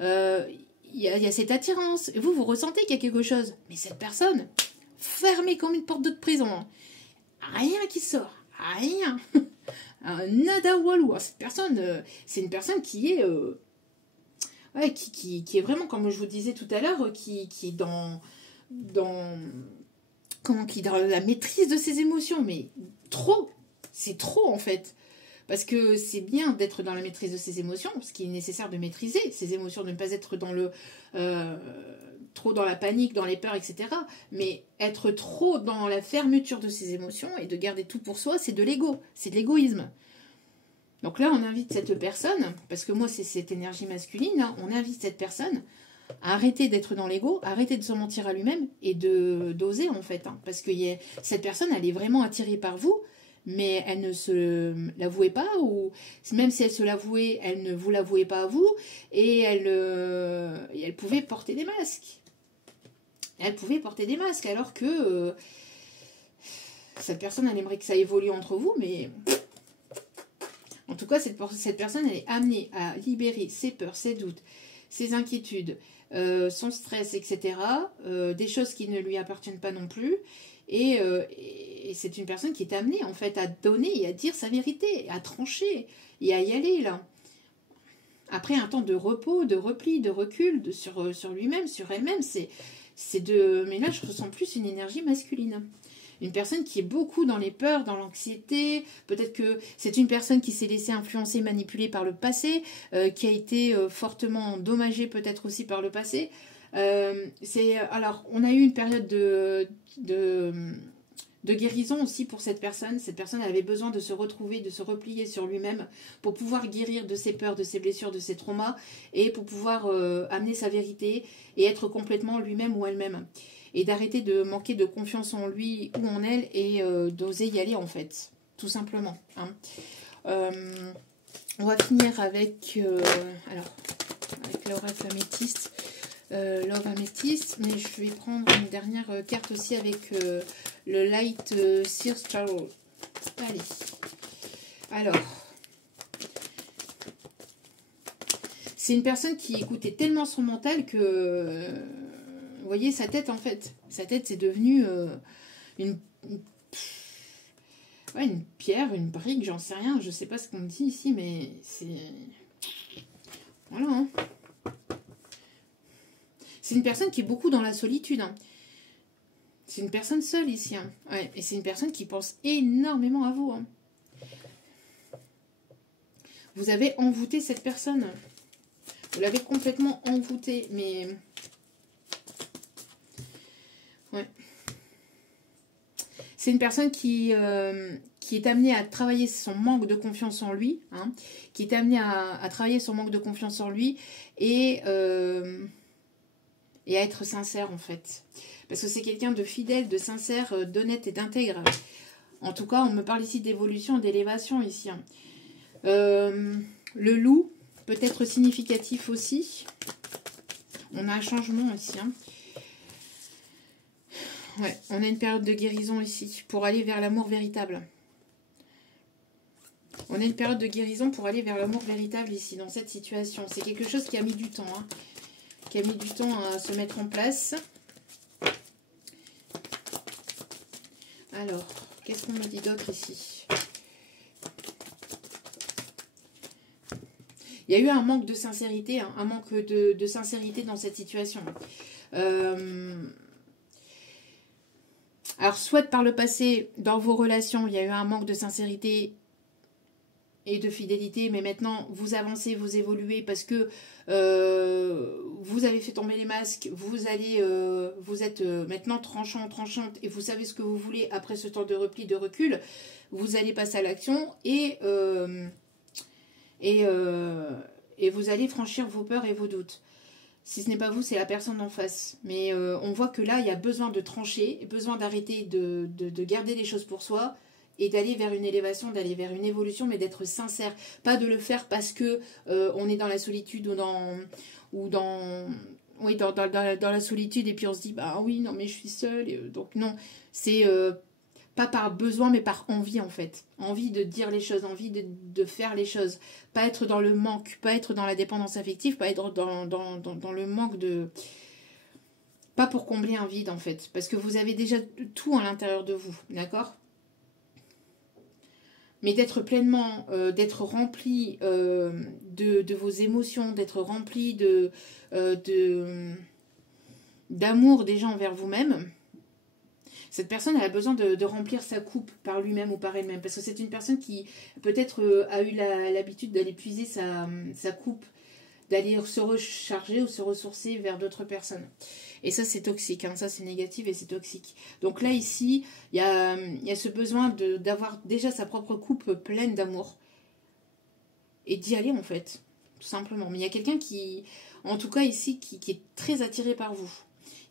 il y a cette attirance. Et vous ressentez qu'il y a quelque chose. Mais cette personne, fermée comme une porte de prison. Rien qui sort. Rien. Nada walou. Cette personne, c'est une personne qui est... ouais, qui est vraiment, comme je vous disais tout à l'heure, qui est dans la maîtrise de ses émotions, mais trop, c'est trop en fait. Parce que c'est bien d'être dans la maîtrise de ses émotions, ce qui est nécessaire de maîtriser ses émotions, de ne pas être dans trop dans la panique, dans les peurs, etc. Mais être trop dans la fermeture de ses émotions et de garder tout pour soi, c'est de l'ego, c'est de l'égoïsme. Donc là, on invite cette personne, parce que moi, c'est cette énergie masculine, hein, on invite cette personne à arrêter d'être dans l'ego, arrêter de se mentir à lui-même et d'oser, en fait. Hein, parce que cette personne, elle est vraiment attirée par vous, mais elle ne se l'avouait pas, ou même si elle se l'avouait, elle ne vous l'avouait pas à vous, et elle pouvait porter des masques. Elle pouvait porter des masques, alors que cette personne, elle aimerait que ça évolue entre vous, mais... En tout cas, cette personne, elle est amenée à libérer ses peurs, ses doutes, ses inquiétudes, son stress, etc. Des choses qui ne lui appartiennent pas non plus. Et c'est une personne qui est amenée, en fait, à donner et à dire sa vérité, à trancher et à y aller, là. Après un temps de repos, de repli, de recul sur lui-même, sur elle-même, mais là, je ressens plus une énergie masculine. Une personne qui est beaucoup dans les peurs, dans l'anxiété. Peut-être que c'est une personne qui s'est laissée influencer, manipuler par le passé, qui a été fortement endommagée peut-être aussi par le passé. Alors, on a eu une période de guérison aussi pour cette personne. Cette personne avait besoin de se retrouver, de se replier sur lui-même pour pouvoir guérir de ses peurs, de ses blessures, de ses traumas et pour pouvoir amener sa vérité et être complètement lui-même ou elle-même. Et d'arrêter de manquer de confiance en lui ou en elle et d'oser y aller en fait, tout simplement. Hein. On va finir avec l'oracle améthyste. Love améthyste, mais je vais prendre une dernière carte aussi avec le Light Sears Tarot. Allez. Alors. C'est une personne qui écoutait tellement son mental que... Vous voyez, sa tête, en fait. Sa tête, c'est devenu une pierre, une brique, j'en sais rien. Je sais pas ce qu'on dit ici, mais c'est... Voilà, hein. C'est une personne qui est beaucoup dans la solitude. Hein. C'est une personne seule ici. Hein. Ouais, et c'est une personne qui pense énormément à vous. Hein. Vous avez envoûté cette personne. Vous l'avez complètement envoûtée, mais... Ouais. C'est une personne qui est amenée à travailler son manque de confiance en lui, hein, qui est amenée à travailler son manque de confiance en lui et à être sincère en fait. Parce que c'est quelqu'un de fidèle, de sincère, d'honnête et d'intègre. En tout cas, on me parle ici d'évolution, d'élévation ici. Hein. Le loup peut être significatif aussi. On a un changement ici. Hein. Ouais, on a une période de guérison ici, pour aller vers l'amour véritable. On a une période de guérison pour aller vers l'amour véritable ici, dans cette situation. C'est quelque chose qui a mis du temps, hein, qui a mis du temps à se mettre en place. Alors, qu'est-ce qu'on me dit d'autre ici? Il y a eu un manque de sincérité, hein, un manque de sincérité dans cette situation. Alors, soit par le passé, dans vos relations, il y a eu un manque de sincérité et de fidélité, mais maintenant vous avancez, vous évoluez parce que vous avez fait tomber les masques, vous êtes maintenant tranchante et vous savez ce que vous voulez après ce temps de repli, de recul, vous allez passer à l'action et vous allez franchir vos peurs et vos doutes. Si ce n'est pas vous, c'est la personne d'en face. Mais on voit que là, il y a besoin de trancher, besoin d'arrêter de garder les choses pour soi et d'aller vers une élévation, d'aller vers une évolution, mais d'être sincère. Pas de le faire parce que on est dans la solitude dans la solitude et puis on se dit, bah oui, non mais je suis seule. Donc non, c'est pas par besoin, mais par envie en fait. Envie de dire les choses, envie de faire les choses. Pas être dans le manque, pas être dans la dépendance affective, pas être dans le manque de... Pas pour combler un vide en fait. Parce que vous avez déjà tout à l'intérieur de vous, d'accord ? Mais d'être pleinement, d'être rempli de vos émotions, d'être rempli d'amour déjà envers vous-même. Cette personne elle a besoin de remplir sa coupe par lui-même ou par elle-même. Parce que c'est une personne qui peut-être a eu l'habitude d'aller puiser sa coupe, d'aller se recharger ou se ressourcer vers d'autres personnes. Et ça, c'est toxique. Hein. Ça, c'est négatif et c'est toxique. Donc là, ici, il y a ce besoin d'avoir déjà sa propre coupe pleine d'amour. Et d'y aller, en fait. Tout simplement. Mais il y a quelqu'un qui, en tout cas ici, qui est très attiré par vous.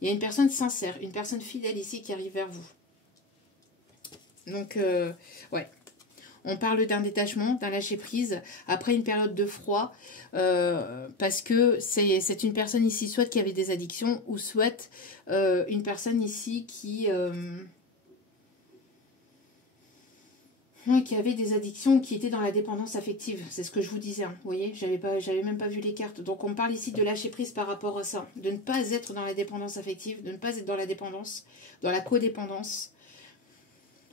Il y a une personne sincère, une personne fidèle ici qui arrive vers vous. Donc, ouais. On parle d'un détachement, d'un lâcher-prise, après une période de froid, parce que c'est une personne ici, soit qui avait des addictions, ou soit une personne ici qui avait des addictions, qui était dans la dépendance affective. C'est ce que je vous disais, hein. Vous voyez, j'avais même pas vu les cartes. Donc on parle ici de lâcher-prise par rapport à ça, de ne pas être dans la dépendance affective, de ne pas être dans la dépendance, dans la codépendance.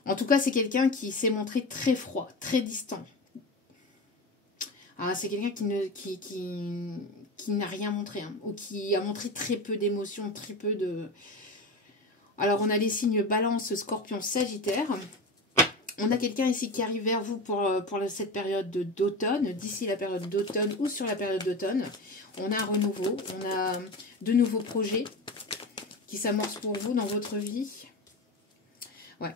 En tout cas, c'est quelqu'un qui s'est montré très froid, très distant. Ah, c'est quelqu'un qui n'a rien montré, hein, ou qui a montré très peu d'émotions, très peu de... Alors, on a les signes Balance, Scorpion, Sagittaire. On a quelqu'un ici qui arrive vers vous pour cette période d'automne, d'ici la période d'automne ou sur la période d'automne. On a un renouveau, on a de nouveaux projets qui s'amorcent pour vous dans votre vie. Ouais.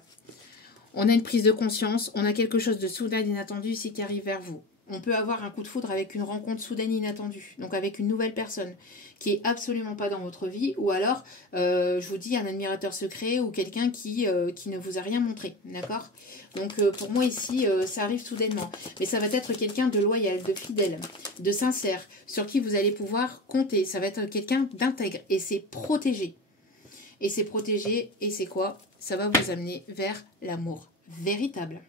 On a une prise de conscience, on a quelque chose de soudain inattendu ici qui arrive vers vous. On peut avoir un coup de foudre avec une rencontre soudaine inattendue, donc avec une nouvelle personne qui est absolument pas dans votre vie, ou alors, je vous dis, un admirateur secret ou quelqu'un qui ne vous a rien montré, d'accord ? Donc pour moi ici, ça arrive soudainement, mais ça va être quelqu'un de loyal, de fidèle, de sincère, sur qui vous allez pouvoir compter. Ça va être quelqu'un d'intègre et c'est protégé. Et c'est protégé, et c'est quoi ? Ça va vous amener vers l'amour véritable.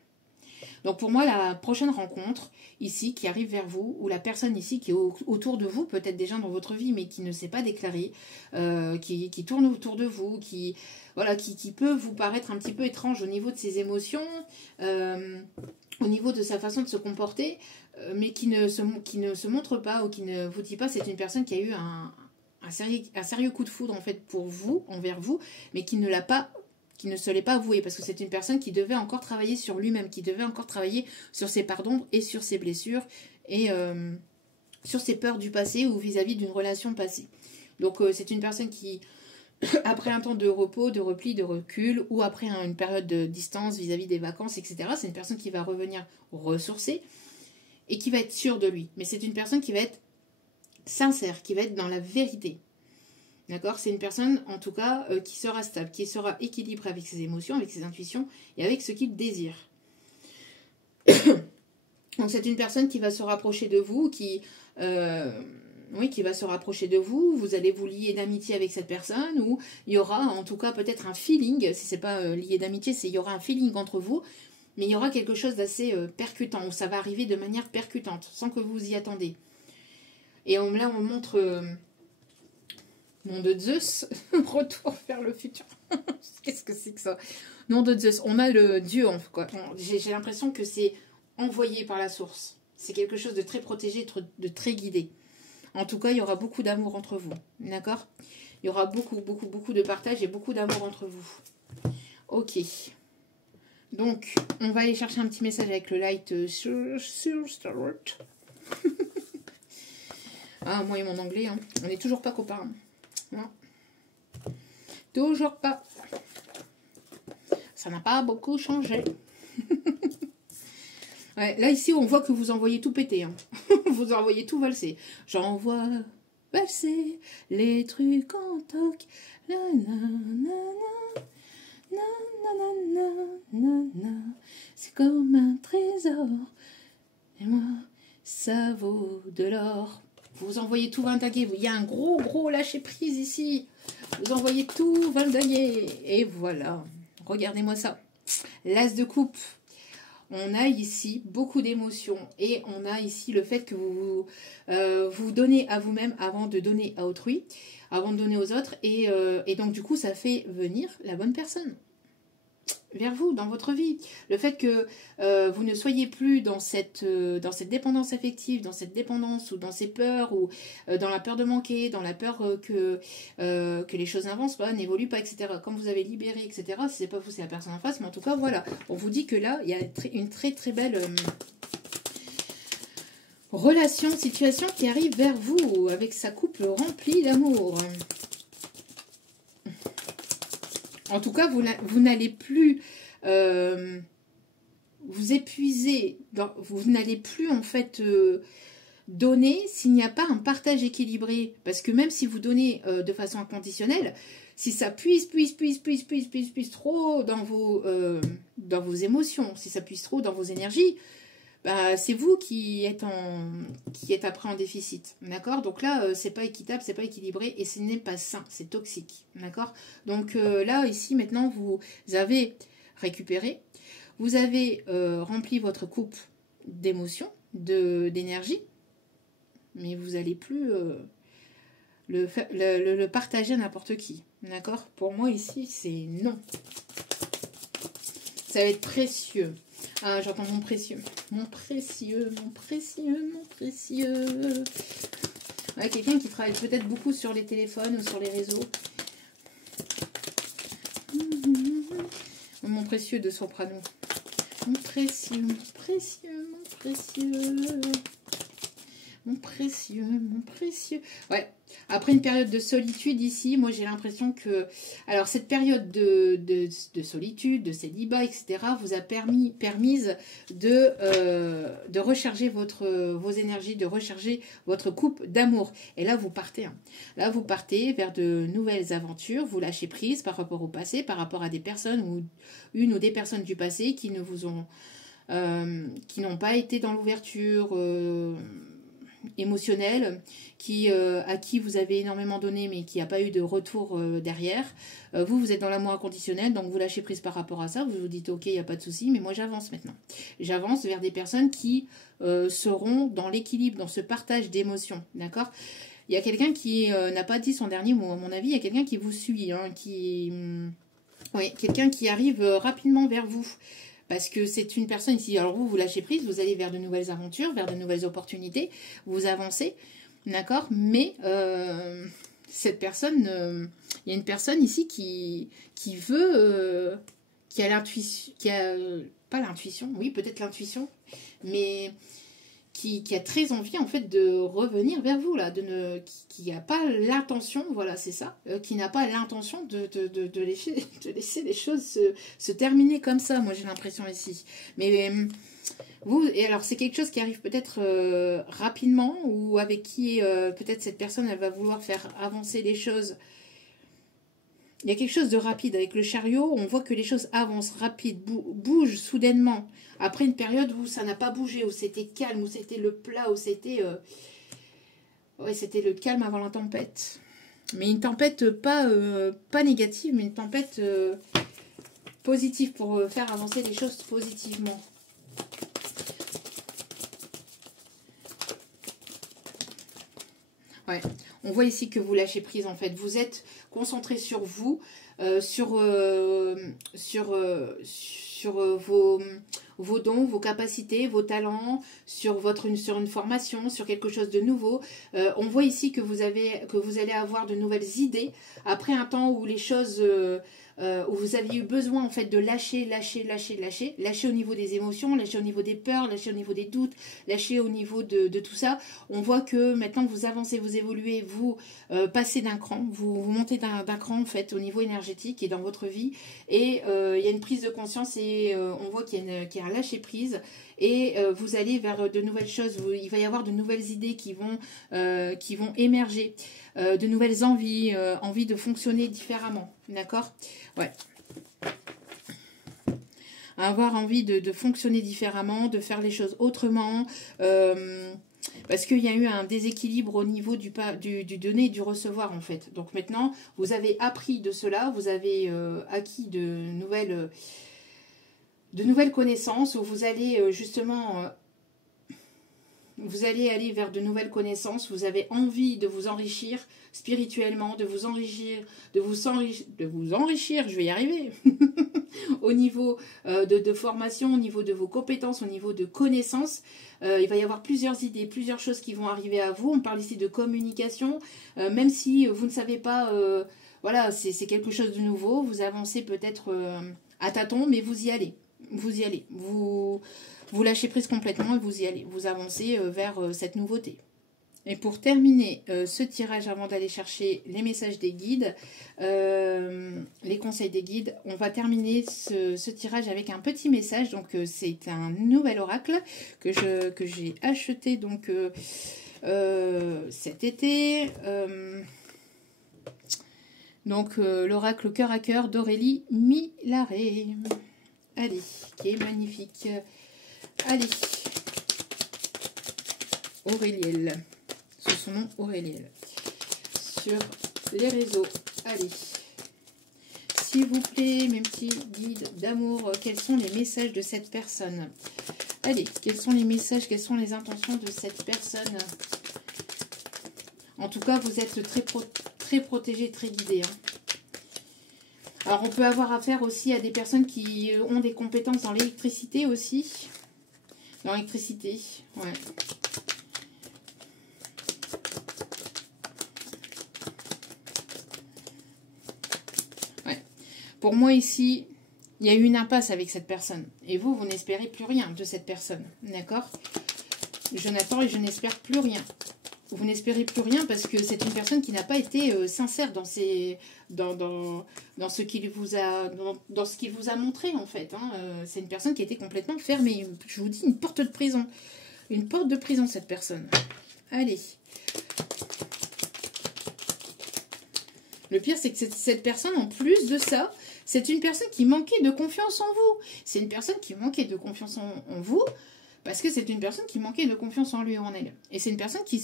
Donc pour moi, la prochaine rencontre ici qui arrive vers vous, ou la personne ici qui est autour de vous, peut-être déjà dans votre vie, mais qui ne s'est pas déclarée, qui tourne autour de vous, qui peut vous paraître un petit peu étrange au niveau de ses émotions, au niveau de sa façon de se comporter, mais qui ne se montre pas ou qui ne vous dit pas, c'est une personne qui a eu un sérieux coup de foudre en fait pour vous, envers vous, mais qui ne se l'est pas avoué, parce que c'est une personne qui devait encore travailler sur lui-même, qui devait encore travailler sur ses parts d'ombre et sur ses blessures et sur ses peurs du passé ou vis-à-vis d'une relation passée. Donc c'est une personne qui, après un temps de repos, de repli, de recul, ou après une période de distance vis-à-vis des vacances, etc., c'est une personne qui va revenir ressourcer et qui va être sûre de lui. Mais c'est une personne qui va être sincère, qui va être dans la vérité. D'accord ? C'est une personne, en tout cas, qui sera stable, qui sera équilibrée avec ses émotions, avec ses intuitions et avec ce qu'il désire. Donc, c'est une personne qui va se rapprocher de vous, qui va se rapprocher de vous. Vous allez vous lier d'amitié avec cette personne, ou il y aura, en tout cas, peut-être un feeling. Si c'est pas lié d'amitié, il y aura un feeling entre vous, mais il y aura quelque chose d'assez percutant, où ça va arriver de manière percutante, sans que vous y attendez. Et là, on montre... Nom de Zeus, retour vers le futur. Qu'est-ce que c'est que ça ? Nom de Zeus, on a le dieu, quoi. J'ai l'impression que c'est envoyé par la source. C'est quelque chose de très protégé, de très guidé. En tout cas, il y aura beaucoup d'amour entre vous. D'accord ? Il y aura beaucoup, beaucoup, beaucoup de partage et beaucoup d'amour entre vous. Ok. Donc, on va aller chercher un petit message avec le light sur Starlight. Ah, moi et mon anglais, hein. On n'est toujours pas copains. Non. Toujours pas. Ça n'a pas beaucoup changé. Ouais, là, ici, on voit que vous envoyez tout péter. Hein. Vous envoyez tout valser. J'envoie valser les trucs en toc. La, na, na, na, na, na, na, na. C'est comme un trésor. Et moi, ça vaut de l'or. Vous envoyez tout vindinguer. Il y a un gros lâcher prise ici. Vous envoyez tout vindinguer. Et voilà. Regardez-moi ça. L'as de coupe. On a ici beaucoup d'émotions. Et on a ici le fait que vous vous donnez à vous-même avant de donner à autrui. Avant de donner aux autres. Et donc, du coup, ça fait venir la bonne personne vers vous, dans votre vie. Le fait que vous ne soyez plus dans cette dépendance affective, dans cette dépendance ou dans ces peurs, ou dans la peur de manquer, dans la peur que les choses n'avancent pas, n'évoluent pas, etc. Comme vous avez libéré, etc. Si c'est pas vous, c'est la personne en face, mais en tout cas, voilà. On vous dit que là, il y a une très très belle relation, situation qui arrive vers vous, avec sa coupe remplie d'amour. En tout cas, vous n'allez plus vous épuiser, vous n'allez plus en fait donner s'il n'y a pas un partage équilibré. Parce que même si vous donnez de façon inconditionnelle, si ça puise trop dans vos émotions, si ça puise trop dans vos énergies, bah, c'est vous qui êtes après en déficit, d'accord? Donc là, c'est pas équitable, c'est pas équilibré et ce n'est pas sain, c'est toxique, d'accord? Donc là, ici, maintenant, vous avez récupéré, vous avez rempli votre coupe d'émotions, d'énergie, mais vous n'allez plus le partager à n'importe qui, d'accord? Pour moi, ici, c'est non. Ça va être précieux. Ah, j'entends mon précieux. Mon précieux, mon précieux, mon précieux. Ouais, quelqu'un qui travaille peut-être beaucoup sur les téléphones ou sur les réseaux. Mon précieux de soprano. Mon précieux, mon précieux, mon précieux. Mon précieux, mon précieux. Ouais. Après une période de solitude ici, moi j'ai l'impression que... Alors cette période de solitude, de célibat, etc. vous a permise de recharger vos énergies, de recharger votre coupe d'amour. Et là vous partez. Hein. Là vous partez vers de nouvelles aventures, vous lâchez prise par rapport au passé, par rapport à des personnes ou une ou des personnes du passé qui ne vous ont... qui n'ont pas été dans l'ouverture... émotionnel, à qui vous avez énormément donné mais qui n'a pas eu de retour derrière. Vous êtes dans l'amour inconditionnel, donc vous lâchez prise par rapport à ça, vous vous dites ok, il n'y a pas de souci, mais moi j'avance maintenant. J'avance vers des personnes qui seront dans l'équilibre, dans ce partage d'émotions, d'accord? Il y a quelqu'un qui n'a pas dit son dernier mot, à mon avis, il y a quelqu'un qui vous suit, hein, oui, quelqu'un qui arrive rapidement vers vous. Parce que c'est une personne ici, alors vous lâchez prise, vous allez vers de nouvelles aventures, vers de nouvelles opportunités, vous avancez, d'accord? Mais cette personne, il y a une personne ici qui veut, qui a l'intuition, pas l'intuition, oui peut-être l'intuition, mais qui a très envie en fait de revenir vers vous là, qui n'a pas l'intention, voilà c'est ça, qui n'a pas l'intention de laisser les choses se terminer comme ça, moi j'ai l'impression ici. Mais vous, et alors c'est quelque chose qui arrive peut-être rapidement ou avec qui peut-être cette personne elle va vouloir faire avancer les choses. Il y a quelque chose de rapide. Avec le chariot, on voit que les choses avancent rapide, bougent soudainement. Après une période où ça n'a pas bougé, où c'était calme, où c'était le plat, où c'était... ouais, c'était le calme avant la tempête. Mais une tempête pas négative, mais une tempête positive pour faire avancer les choses positivement. Ouais. On voit ici que vous lâchez prise en fait. Vous êtes concentré sur vous, sur vos dons, vos capacités, vos talents, sur une formation, sur quelque chose de nouveau. On voit ici que vous allez avoir de nouvelles idées après un temps où les choses où vous aviez eu besoin en fait de lâcher au niveau des émotions, lâcher au niveau des peurs, lâcher au niveau des doutes, lâcher au niveau de tout ça. On voit que maintenant vous avancez, vous évoluez, vous passez d'un cran, vous montez d'un cran en fait au niveau énergétique et dans votre vie, et il y a une prise de conscience et on voit qu'il y a un lâcher prise, et vous allez vers de nouvelles choses. Il va y avoir de nouvelles idées qui vont émerger, de nouvelles envies, envie de fonctionner différemment, d'accord? Ouais. Avoir envie de fonctionner différemment, de faire les choses autrement, parce qu'il y a eu un déséquilibre au niveau du donner et du recevoir en fait. Donc maintenant, vous avez appris de cela, vous avez acquis de nouvelles connaissances, où vous allez justement... vous allez aller vers de nouvelles connaissances, vous avez envie de vous enrichir spirituellement, de vous enrichir, je vais y arriver, au niveau de formation, au niveau de vos compétences, au niveau de connaissances. Il va y avoir plusieurs idées, plusieurs choses qui vont arriver à vous. On parle ici de communication, même si vous ne savez pas, voilà, c'est quelque chose de nouveau, vous avancez peut-être à tâtons, mais vous y allez, vous lâchez prise complètement et vous y allez, vous avancez vers cette nouveauté. Et pour terminer ce tirage, avant d'aller chercher les messages des guides, les conseils des guides, on va terminer ce tirage avec un petit message. Donc c'est un nouvel oracle que j'ai acheté donc cet été. Donc l'oracle cœur à cœur d'Aurélie Milaré. Allez, qui est magnifique. Allez, Aurélielle, c'est son nom, Aurélielle, sur les réseaux. Allez, s'il vous plaît, mes petits guides d'amour, quels sont les messages de cette personne? Allez, quels sont les messages, quelles sont les intentions de cette personne? En tout cas, vous êtes très protégés, très guidés. Alors, on peut avoir affaire aussi à des personnes qui ont des compétences dans l'électricité aussi. Dans l'électricité, ouais. Ouais. Pour moi ici, il y a eu une impasse avec cette personne. Et vous, vous n'espérez plus rien de cette personne. D'accord? Je n'attends et je n'espère plus rien. Vous n'espérez plus rien parce que c'est une personne qui n'a pas été sincère dans ce qu'il vous a montré en fait. Hein. C'est une personne qui était complètement fermée. Je vous dis, une porte de prison. Une porte de prison, cette personne. Allez. Le pire, c'est que cette personne, en plus de ça, c'est une personne qui manquait de confiance en vous. C'est une personne qui manquait de confiance en vous. Parce que c'est une personne qui manquait de confiance en lui ou en elle. Et c'est une personne qui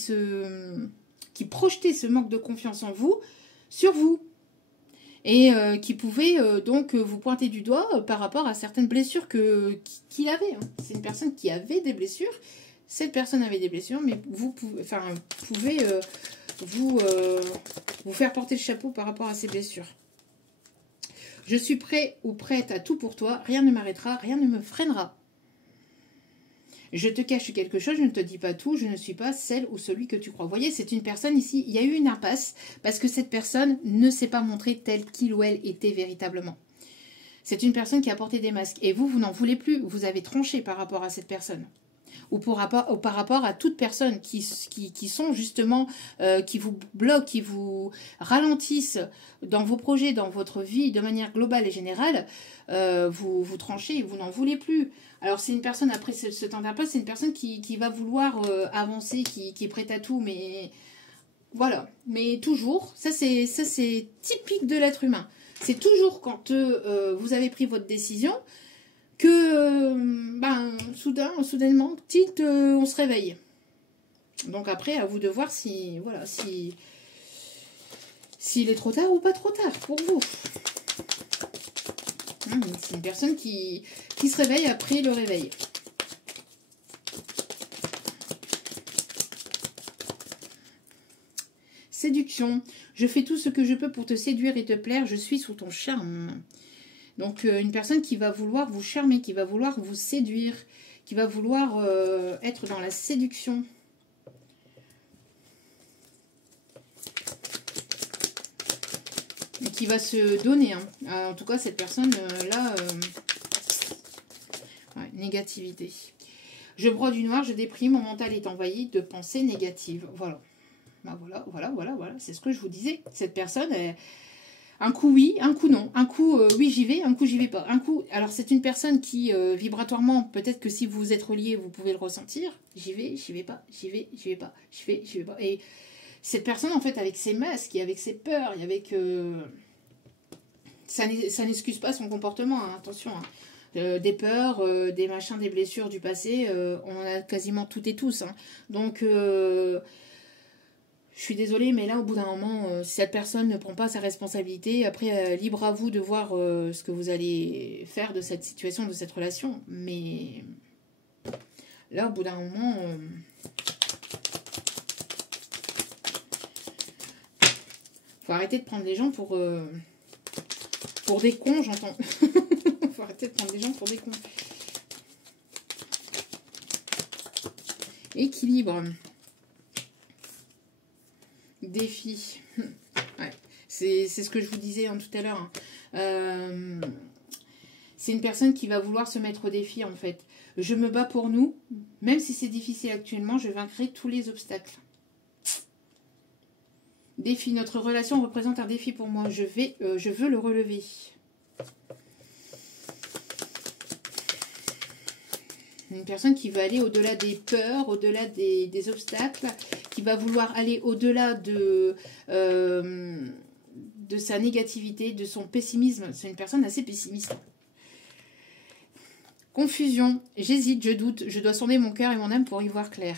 projetait ce manque de confiance en vous sur vous. Et qui pouvait donc vous pointer du doigt par rapport à certaines blessures qu'il avait. Hein. C'est une personne qui avait des blessures. Cette personne avait des blessures, mais vous pouvez vous faire porter le chapeau par rapport à ces blessures. Je suis prêt ou prête à tout pour toi. Rien ne m'arrêtera, rien ne me freinera. Je te cache quelque chose, je ne te dis pas tout, je ne suis pas celle ou celui que tu crois. Vous voyez, c'est une personne ici, il y a eu une impasse parce que cette personne ne s'est pas montrée telle qu'il ou elle était véritablement. C'est une personne qui a porté des masques. Et vous n'en voulez plus, vous avez tranché par rapport à cette personne. Ou par rapport à toute personne qui sont justement, qui vous bloquent, qui vous ralentissent dans vos projets, dans votre vie de manière globale et générale, vous tranchez et vous n'en voulez plus. Alors c'est une personne, après ce temps d'impasse, c'est une personne qui va vouloir avancer, qui est prête à tout, mais voilà. Mais toujours, ça c'est typique de l'être humain. C'est toujours quand vous avez pris votre décision que soudainement, on se réveille. Donc après, à vous de voir s'il est trop tard ou pas trop tard pour vous. C'est une personne qui se réveille après le réveil. Séduction. Je fais tout ce que je peux pour te séduire et te plaire. Je suis sous ton charme. Donc, une personne qui va vouloir vous charmer, qui va vouloir vous séduire, qui va vouloir être dans la séduction. qui va se donner. Hein. En tout cas, cette personne-là, ouais, négativité. Je broie du noir, je déprime, mon mental est envahi de pensées négatives. Voilà. Ben voilà. C'est ce que je vous disais. Cette personne, un coup oui, un coup non. Un coup oui, j'y vais, un coup j'y vais pas. Un coup, alors c'est une personne qui, vibratoirement, peut-être que si vous êtes relié, vous pouvez le ressentir. J'y vais pas, j'y vais pas, j'y vais pas. Et cette personne, en fait, avec ses masques, et avec ses peurs, et avec... ça n'excuse pas son comportement, hein, attention. Hein. Des peurs, des machins, des blessures du passé, on en a quasiment toutes et tous. Hein. Donc, je suis désolée, mais là, au bout d'un moment, si cette personne ne prend pas sa responsabilité, après, libre à vous de voir ce que vous allez faire de cette situation, de cette relation. Mais là, au bout d'un moment... faut arrêter de prendre les gens pour des cons, j'entends. Faut arrêter de prendre les gens pour des cons. Équilibre. Défi. Ouais. C'est ce que je vous disais hein, tout à l'heure. Hein. C'est une personne qui va vouloir se mettre au défi, en fait. Je me bats pour nous. Même si c'est difficile actuellement, je vaincrai tous les obstacles. Défi, notre relation représente un défi pour moi. Je veux le relever. Une personne qui va aller au-delà des peurs, au-delà des obstacles, qui va vouloir aller au-delà de sa négativité, de son pessimisme. C'est une personne assez pessimiste. Confusion. J'hésite, je doute. Je dois sonder mon cœur et mon âme pour y voir clair.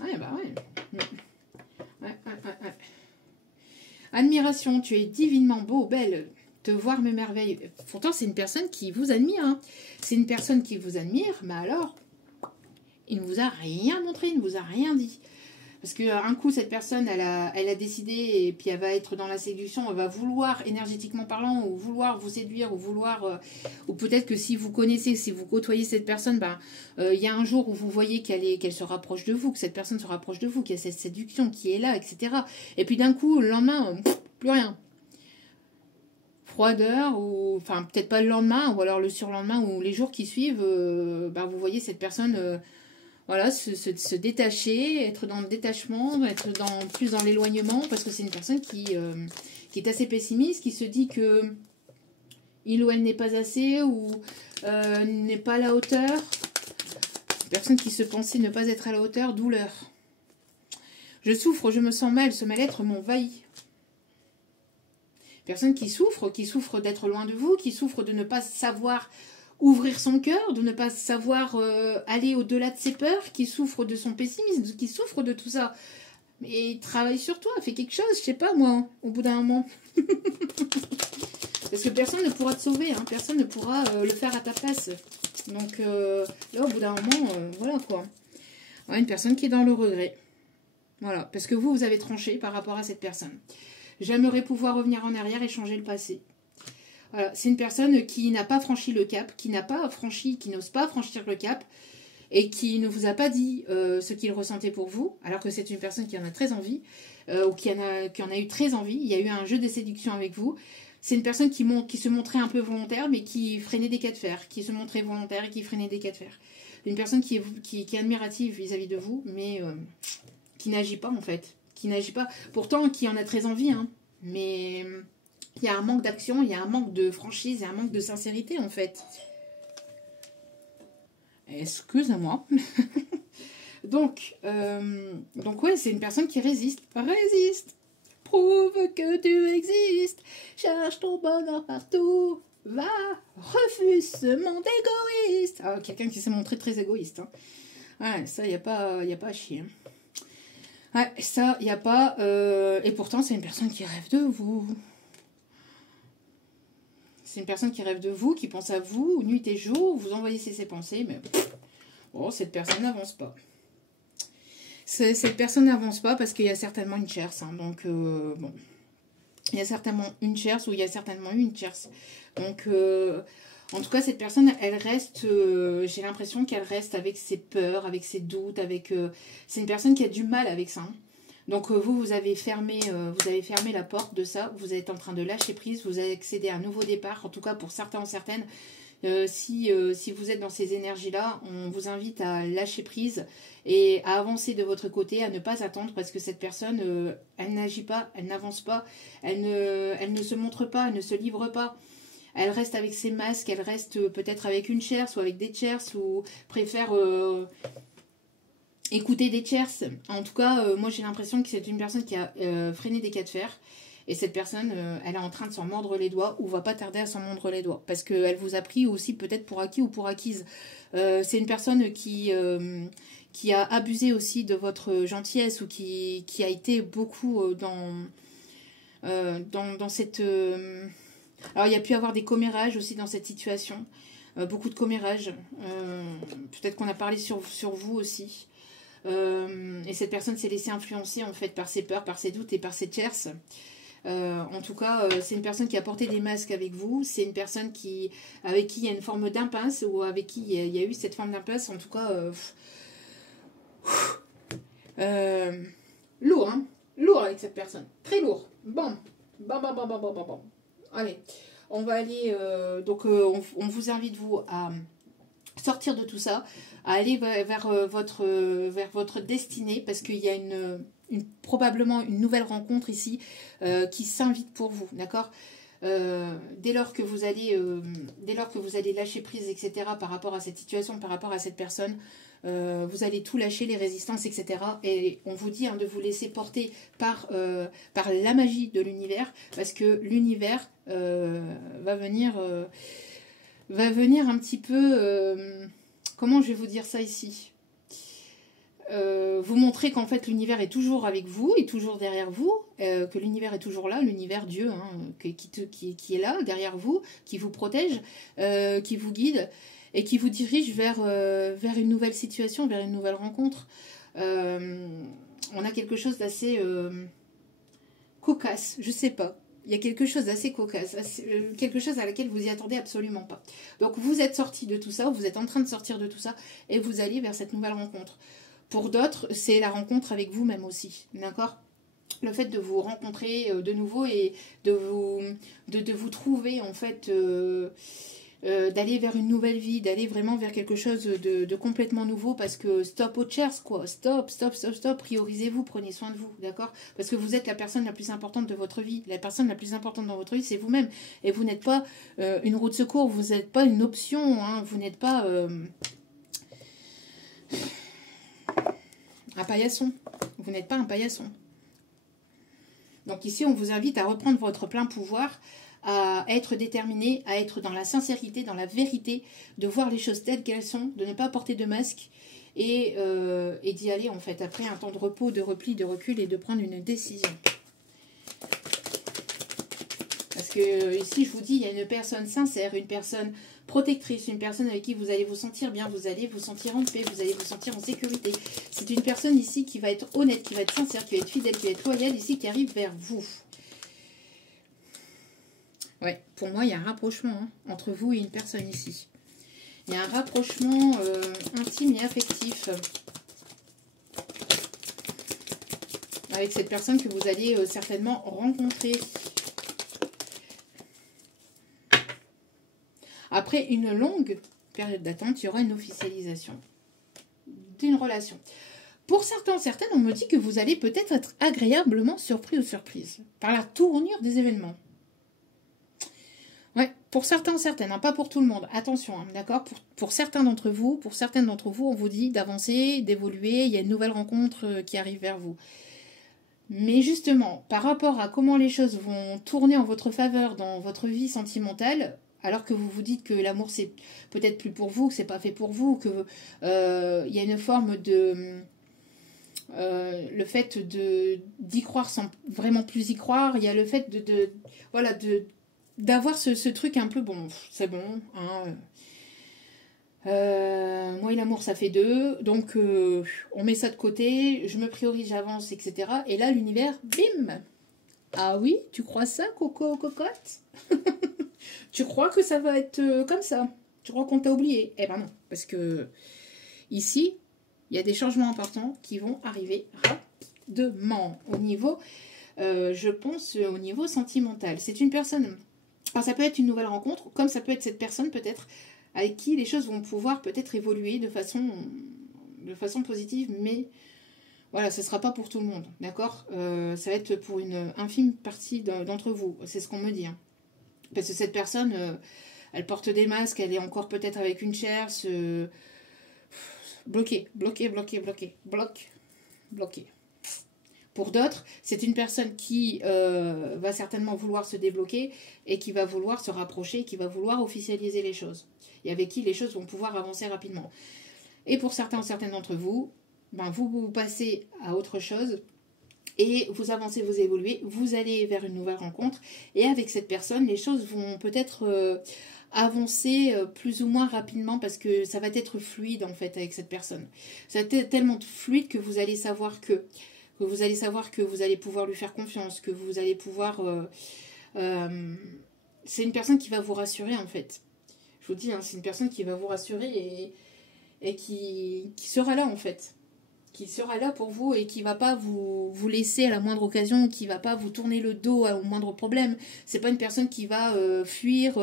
Ouais, bah ouais. Ouais. Admiration, tu es divinement beau, belle. Te voir m'émerveille. Pourtant, c'est une personne qui vous admire. Hein. C'est une personne qui vous admire, mais alors, il ne vous a rien montré, il ne vous a rien dit. Parce qu'un coup, cette personne, elle a décidé, et puis elle va être dans la séduction, elle va vouloir, énergétiquement parlant, ou vouloir vous séduire, ou vouloir... ou peut-être que si vous connaissez, si vous côtoyez cette personne, ben, y a un jour où vous voyez qu'elle se rapproche de vous, que cette personne se rapproche de vous, qu'il y a cette séduction qui est là, etc. Et puis d'un coup, le lendemain, plus rien. Froideur, ou enfin peut-être pas le lendemain, ou alors le surlendemain, ou les jours qui suivent, ben, vous voyez cette personne... voilà, se détacher, être dans le détachement, être plus dans l'éloignement, parce que c'est une personne qui est assez pessimiste, qui se dit que il ou elle n'est pas assez, ou n'est pas à la hauteur. Une personne qui se pensait ne pas être à la hauteur, douleur. Je souffre, je me sens mal, ce mal-être m'envahit. Personne qui souffre d'être loin de vous, qui souffre de ne pas savoir... ouvrir son cœur, de ne pas savoir aller au-delà de ses peurs, qui souffre de son pessimisme, qui souffre de tout ça. Mais travaille sur toi, fais quelque chose, je sais pas moi, au bout d'un moment. Parce que personne ne pourra te sauver, hein, personne ne pourra le faire à ta place. Donc là, au bout d'un moment, voilà quoi. Ouais, une personne qui est dans le regret. Voilà, parce que vous avez tranché par rapport à cette personne. J'aimerais pouvoir revenir en arrière et changer le passé. Voilà, c'est une personne qui n'a pas franchi le cap, qui n'ose pas franchir le cap et qui ne vous a pas dit ce qu'il ressentait pour vous, alors que c'est une personne qui en a très envie, ou qui en a eu très envie. Il y a eu un jeu de séduction avec vous. C'est une personne qui se montrait un peu volontaire, mais qui freinait des cas de fer, qui se montrait volontaire et qui freinait des cas de fer. Une personne qui est admirative vis-à-vis de vous, mais qui n'agit pas en fait, qui n'agit pas. Pourtant, qui en a très envie, hein, mais... il y a un manque d'action, il y a un manque de franchise, il y a un manque de sincérité en fait. Excusez-moi. donc ouais, c'est une personne qui résiste. Résiste. Prouve que tu existes. Cherche ton bonheur partout. Va. Refuse ce monde égoïste. Ah, quelqu'un qui s'est montré très égoïste. Hein. Ouais, ça, il n'y a pas à chier. Ouais, ça, il n'y a pas... et pourtant, c'est une personne qui rêve de vous. C'est une personne qui rêve de vous, qui pense à vous, nuit et jour, vous envoyez ses pensées, mais bon, cette personne n'avance pas. Cette personne n'avance pas parce qu'il y a certainement une tierce. Hein, donc, bon, il y a certainement une tierce ou il y a certainement une tierce. Donc, en tout cas, cette personne, elle reste, j'ai l'impression qu'elle reste avec ses peurs, avec ses doutes, avec... c'est une personne qui a du mal avec ça. Hein. Donc vous avez fermé la porte de ça, vous êtes en train de lâcher prise, vous avez accédé à un nouveau départ, en tout cas pour certains ou certaines. Si vous êtes dans ces énergies-là, on vous invite à lâcher prise et à avancer de votre côté, à ne pas attendre parce que cette personne, elle n'agit pas, elle n'avance pas, elle ne se montre pas, elle ne se livre pas. Elle reste avec ses masques, elle reste peut-être avec une tierce ou avec des tierces ou préfère écouter des tierces. En tout cas, moi j'ai l'impression que c'est une personne qui a freiné des cas de fer. Et cette personne, elle est en train de s'en mordre les doigts ou va pas tarder à s'en mordre les doigts. Parce qu'elle vous a pris aussi peut-être pour acquis ou pour acquise. C'est une personne qui a abusé aussi de votre gentillesse ou qui a été beaucoup dans cette... Alors il y a pu y avoir des commérages aussi dans cette situation. Beaucoup de commérages. Peut-être qu'on a parlé sur vous aussi. Et cette personne s'est laissée influencer en fait par ses peurs, par ses doutes et par ses tierces. En tout cas, c'est une personne qui a porté des masques avec vous. C'est une personne avec qui il y a une forme d'impasse ou avec qui il y a eu cette forme d'impasse. En tout cas, lourd, hein. Lourd avec cette personne. Très lourd. Bon. Bon. Allez, on va aller... on vous invite, vous, à sortir de tout ça, à aller vers votre destinée, parce qu'il y a probablement une nouvelle rencontre ici qui s'invite pour vous, d'accord. Dès lors que vous allez lâcher prise, etc., par rapport à cette situation, par rapport à cette personne, vous allez tout lâcher, les résistances, etc. Et on vous dit de vous laisser porter par la magie de l'univers, parce que l'univers va venir un petit peu... comment je vais vous dire ça ici, vous montrer qu'en fait l'univers est toujours avec vous, est toujours derrière vous, que l'univers est toujours là, l'univers Dieu, hein, qui est là, derrière vous, qui vous protège, qui vous guide et qui vous dirige vers une nouvelle situation, vers une nouvelle rencontre. On a quelque chose d'assez cocasse, je sais pas. Il y a quelque chose d'assez cocasse, quelque chose à laquelle vous y attendez absolument pas. Donc vous êtes sorti de tout ça, vous êtes en train de sortir de tout ça, et vous allez vers cette nouvelle rencontre. Pour d'autres, c'est la rencontre avec vous-même aussi, d'accord ? Le fait de vous rencontrer de nouveau et de vous trouver, en fait, d'aller vers une nouvelle vie, d'aller vraiment vers quelque chose de complètement nouveau, parce que stop aux chairs, quoi. Stop, priorisez-vous, prenez soin de vous, d'accord ? Parce que vous êtes la personne la plus importante de votre vie. La personne la plus importante dans votre vie, c'est vous-même. Et vous n'êtes pas une roue de secours, vous n'êtes pas une option, hein, vous n'êtes pas un paillasson. Vous n'êtes pas un paillasson. Donc ici, on vous invite à reprendre votre plein pouvoir, à être déterminé, à être dans la sincérité, dans la vérité, de voir les choses telles qu'elles sont, de ne pas porter de masque et d'y aller en fait après un temps de repos, de repli, de recul et de prendre une décision. Parce que ici, je vous dis, il y a une personne sincère, une personne protectrice, une personne avec qui vous allez vous sentir bien, vous allez vous sentir en paix, vous allez vous sentir en sécurité. C'est une personne ici qui va être honnête, qui va être sincère, qui va être fidèle, qui va être loyale ici, qui arrive vers vous. Ouais, pour moi, il y a un rapprochement hein, entre vous et une personne ici. Il y a un rapprochement intime et affectif avec cette personne que vous allez certainement rencontrer. Après une longue période d'attente, il y aura une officialisation d'une relation. Pour certains, certaines, on me dit que vous allez peut-être être agréablement surpris ou surprise par la tournure des événements. Ouais, pour certains, certaines, hein, pas pour tout le monde. Attention, hein, d'accord ? Pour certains d'entre vous, pour certaines d'entre vous, on vous dit d'avancer, d'évoluer, il y a une nouvelle rencontre qui arrive vers vous. Mais justement, par rapport à comment les choses vont tourner en votre faveur dans votre vie sentimentale, alors que vous vous dites que l'amour c'est peut-être plus pour vous, que c'est pas fait pour vous, que il y a une forme de le fait d'y croire sans vraiment plus y croire, il y a le fait d'avoir ce truc un peu bon, c'est bon, hein, moi et l'amour ça fait deux, donc on met ça de côté, je me priorise, j'avance, etc. Et là l'univers, bim. Ah oui, tu crois ça, Coco cocotte? Tu crois que ça va être comme ça? Tu crois qu'on t'a oublié? Eh ben non, parce que ici, il y a des changements importants qui vont arriver au niveau, je pense, au niveau sentimental. C'est une personne, alors ça peut être une nouvelle rencontre, comme ça peut être cette personne peut-être avec qui les choses vont pouvoir peut-être évoluer de façon positive, mais voilà, ce ne sera pas pour tout le monde, d'accord. Ça va être pour une infime partie d'entre vous, c'est ce qu'on me dit. Hein. Parce que cette personne, elle porte des masques, elle est encore peut-être avec une tierce, bloquée. Pour d'autres, c'est une personne qui va certainement vouloir se débloquer et qui va vouloir se rapprocher, qui va vouloir officialiser les choses. Et avec qui les choses vont pouvoir avancer rapidement. Et pour certains ou certaines d'entre vous, ben vous passez à autre chose et vous avancez, vous évoluez, vous allez vers une nouvelle rencontre. Et avec cette personne, les choses vont peut-être avancer plus ou moins rapidement parce que ça va être fluide en fait avec cette personne. Ça va être tellement fluide que vous allez savoir que vous allez pouvoir lui faire confiance, que vous allez pouvoir... c'est une personne qui va vous rassurer en fait. Je vous dis, hein, c'est une personne qui va vous rassurer et qui sera là en fait. Qui sera là pour vous et qui va pas vous laisser à la moindre occasion, qui va pas vous tourner le dos au moindre problème. C'est pas une personne qui va fuir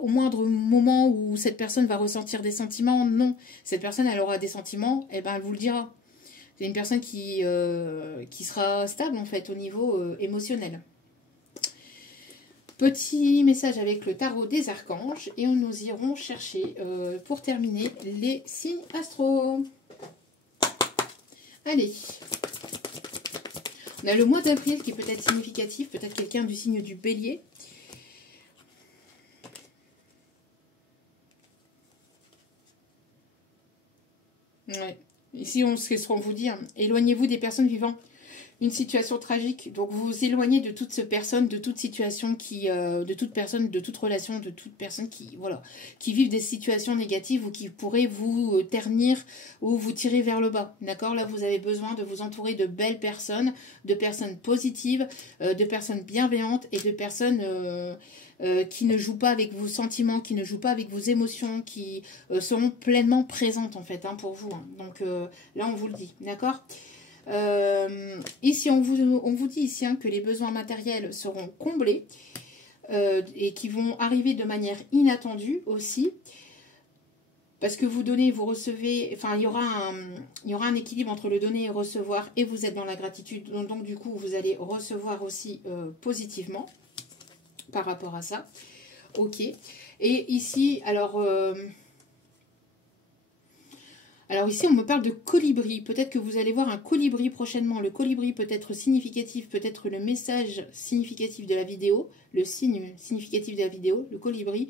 au moindre moment où cette personne va ressentir des sentiments. Non, cette personne elle aura des sentiments, et ben elle vous le dira. C'est une personne qui sera stable en fait au niveau émotionnel. Petit message avec le tarot des archanges et nous irons chercher pour terminer les signes astro. Allez, on a le mois d'avril qui peut être significatif, peut-être quelqu'un du signe du bélier. Ouais. Ici, ce qu'on vous dit, hein, éloignez-vous des personnes vivant une situation tragique. Donc, vous vous éloignez de toute personne, de toute situation, de toute personne, de toute relation, de toute personne qui vivent des situations négatives ou qui pourraient vous ternir ou vous tirer vers le bas. D'accord? Là, vous avez besoin de vous entourer de belles personnes, de personnes positives, de personnes bienveillantes et de personnes qui ne jouent pas avec vos sentiments, qui ne jouent pas avec vos émotions, qui seront pleinement présentes en fait hein, pour vous. Hein. Donc là, on vous le dit. D'accord? Ici, on vous dit ici hein, que les besoins matériels seront comblés et qui vont arriver de manière inattendue aussi. Parce que vous donnez, vous recevez, enfin il y aura un équilibre entre le donner et recevoir et vous êtes dans la gratitude. Donc du coup, vous allez recevoir aussi positivement par rapport à ça. Ok. Et ici, alors ici, on me parle de colibri. Peut-être que vous allez voir un colibri prochainement. Le colibri peut être significatif, peut-être le message significatif de la vidéo, le signe significatif de la vidéo, le colibri.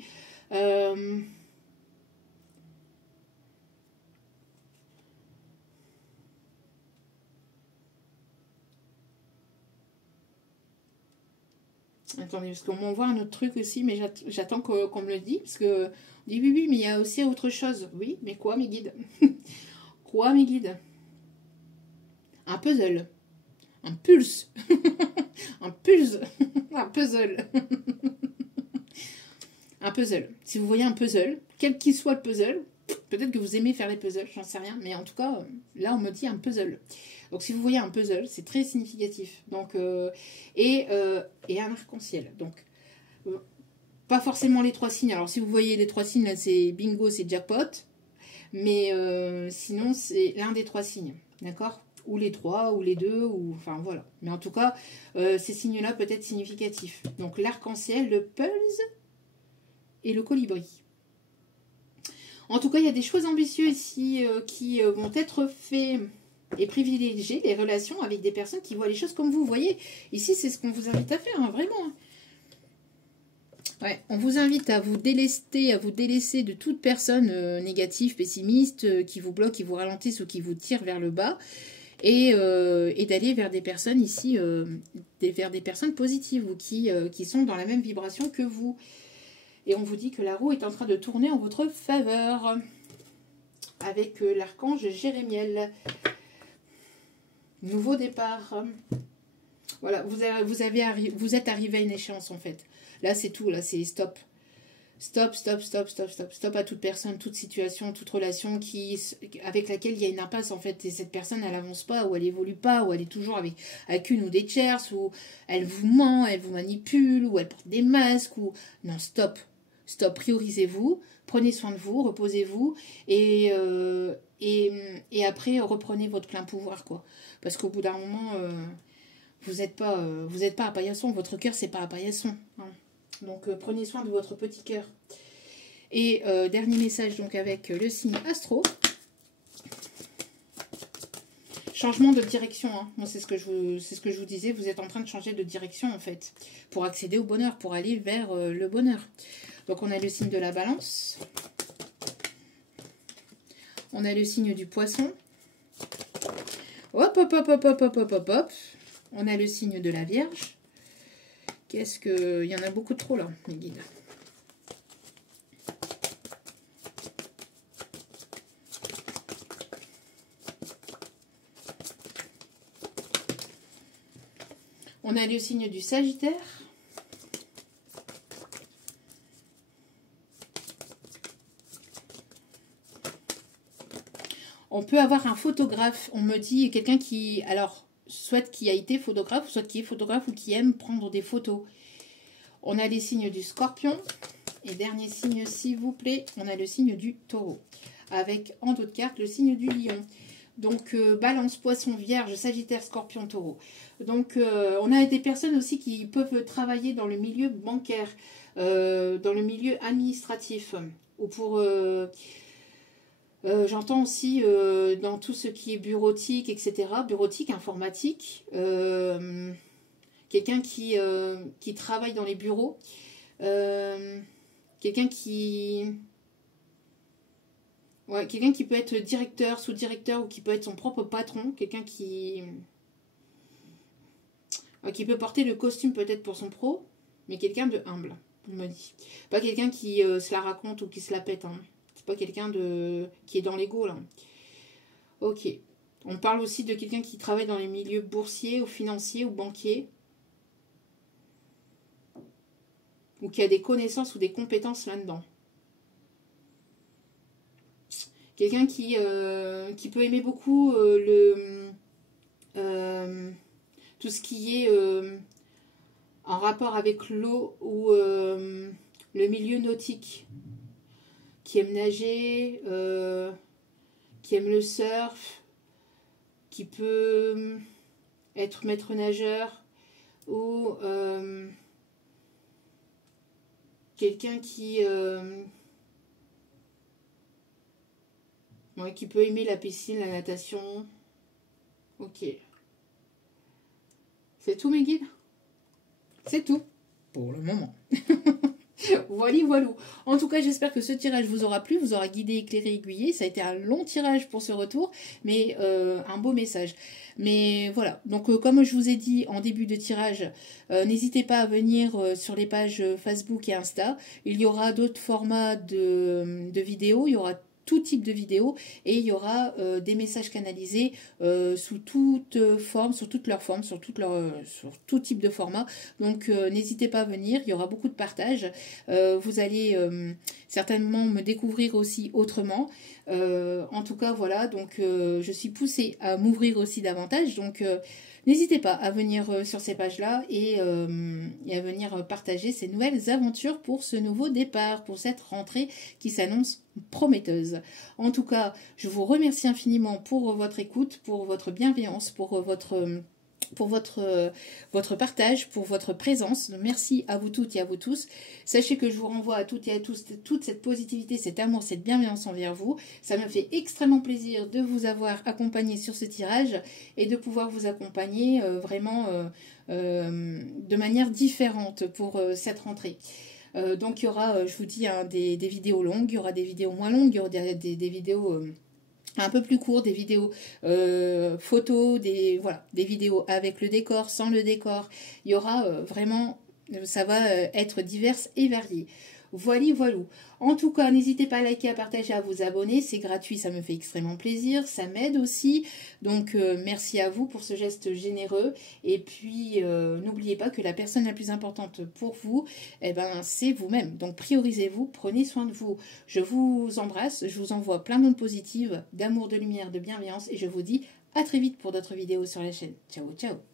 Attendez, parce qu'on m'envoie un autre truc aussi, mais j'attends qu'on me le dise, parce que on dit oui, mais il y a aussi autre chose. Oui, mais quoi, mes guides? Quoi, mes guides? Un puzzle. Un pulse. Un pulse. Un puzzle. Un puzzle. Si vous voyez un puzzle, quel qu'il soit le puzzle, peut-être que vous aimez faire les puzzles, j'en sais rien, mais en tout cas, là, on me dit un puzzle. Donc, si vous voyez un puzzle, c'est très significatif. Donc, et un arc-en-ciel. Donc, pas forcément les 3 signes. Alors, si vous voyez les 3 signes, là, c'est bingo, c'est jackpot. Mais sinon, c'est l'un des 3 signes. D'accord? Ou les 3, ou les 2, ou enfin voilà. Mais en tout cas, ces signes-là peuvent être significatifs. Donc, l'arc-en-ciel, le pulse et le colibri. En tout cas, il y a des choses ambitieuses ici qui vont être faites et privilégier les relations avec des personnes qui voient les choses comme vous. Vous voyez, ici, c'est ce qu'on vous invite à faire, hein, vraiment. Ouais, on vous invite à vous délester, à vous délaisser de toute personne négative, pessimiste, qui vous bloque, qui vous ralentisse ou qui vous tire vers le bas. Et d'aller vers des personnes ici, vers des personnes positives ou qui sont dans la même vibration que vous. Et on vous dit que la roue est en train de tourner en votre faveur. Avec l'archange Jérémiel. Nouveau départ. Voilà, vous êtes arrivé à une échéance en fait. Là, c'est tout, là, c'est stop. Stop, stop, stop, stop, stop, stop à toute personne, toute situation, toute relation avec laquelle il y a une impasse en fait. Et cette personne, elle avance pas, ou elle évolue pas, ou elle est toujours avec une ou des tierces, ou elle vous ment, elle vous manipule, ou elle porte des masques, ou... Non, stop. Stop, priorisez-vous, prenez soin de vous, reposez-vous, et après, reprenez votre plein pouvoir, quoi. Parce qu'au bout d'un moment, vous n'êtes pas à paillasson, votre cœur, c'est pas à paillasson, hein. Donc prenez soin de votre petit cœur. Et dernier message donc avec le signe Astro. Changement de direction, hein. Moi c'est ce que je vous disais, vous êtes en train de changer de direction en fait, pour accéder au bonheur, pour aller vers le bonheur. Donc on a le signe de la Balance. On a le signe du Poisson. Hop, hop, hop, hop, hop, hop, hop, hop, hop. On a le signe de la Vierge. Qu'est-ce que... Il y en a beaucoup trop là, mes guides. On a le signe du Sagittaire. On peut avoir un photographe, on me dit, quelqu'un qui... Alors, soit qui a été photographe, soit qui est photographe ou qui aime prendre des photos. On a les signes du Scorpion. Et dernier signe, s'il vous plaît, on a le signe du Taureau. Avec, en d'autres cartes, le signe du Lion. Donc, Balance, Poisson, Vierge, Sagittaire, Scorpion, Taureau. Donc, on a des personnes aussi qui peuvent travailler dans le milieu bancaire, dans le milieu administratif. Ou pour... j'entends aussi dans tout ce qui est bureautique, etc. Bureautique, informatique. Quelqu'un qui travaille dans les bureaux. Quelqu'un qui... Ouais, quelqu'un qui peut être directeur, sous-directeur ou qui peut être son propre patron. Quelqu'un qui peut porter le costume peut-être pour son pro, mais quelqu'un de humble, on me dit. Pas quelqu'un qui se la raconte ou qui se la pète, hein. C'est pas quelqu'un qui est dans l'ego, là. Ok. On parle aussi de quelqu'un qui travaille dans les milieux boursiers ou financiers ou banquiers. Ou qui a des connaissances ou des compétences là-dedans. Quelqu'un qui peut aimer beaucoup tout ce qui est en rapport avec l'eau ou le milieu nautique. Qui aime nager, qui aime le surf, qui peut être maître nageur ou quelqu'un qui peut aimer la piscine, la natation. Ok. C'est tout mes guides? C'est tout pour le moment. Voilà, voilà. En tout cas, j'espère que ce tirage vous aura plu, vous aura guidé, éclairé, aiguillé. Ça a été un long tirage pour ce retour, mais un beau message. Mais voilà, donc comme je vous ai dit en début de tirage, n'hésitez pas à venir sur les pages Facebook et Insta. Il y aura d'autres formats de vidéos, il y aura tout type de vidéos et il y aura des messages canalisés sous toute forme, sur toutes leurs formes, sur tout type de format. Donc n'hésitez pas à venir, il y aura beaucoup de partage. Vous allez certainement me découvrir aussi autrement. En tout cas, voilà, donc je suis poussée à m'ouvrir aussi davantage. Donc n'hésitez pas à venir sur ces pages-là et à venir partager ces nouvelles aventures pour ce nouveau départ, pour cette rentrée qui s'annonce prometteuse. En tout cas, je vous remercie infiniment pour votre écoute, pour votre bienveillance, pour votre partage, pour votre présence. Merci à vous toutes et à vous tous. Sachez que je vous renvoie à toutes et à tous toute cette positivité, cet amour, cette bienveillance envers vous. Ça me fait extrêmement plaisir de vous avoir accompagné sur ce tirage et de pouvoir vous accompagner vraiment de manière différente pour cette rentrée. Donc il y aura, je vous dis, hein, des vidéos longues, il y aura des vidéos moins longues, il y aura des vidéos... un peu plus court, des vidéos photos, des vidéos avec le décor, sans le décor. Il y aura vraiment, ça va être divers et varié. Voilà, voilà. En tout cas, n'hésitez pas à liker, à partager, à vous abonner. C'est gratuit, ça me fait extrêmement plaisir. Ça m'aide aussi. Donc, merci à vous pour ce geste généreux. Et puis, n'oubliez pas que la personne la plus importante pour vous, eh ben, c'est vous-même. Donc, priorisez-vous, prenez soin de vous. Je vous embrasse, je vous envoie plein d'ondes positives, d'amour, de lumière, de bienveillance. Et je vous dis à très vite pour d'autres vidéos sur la chaîne. Ciao, ciao.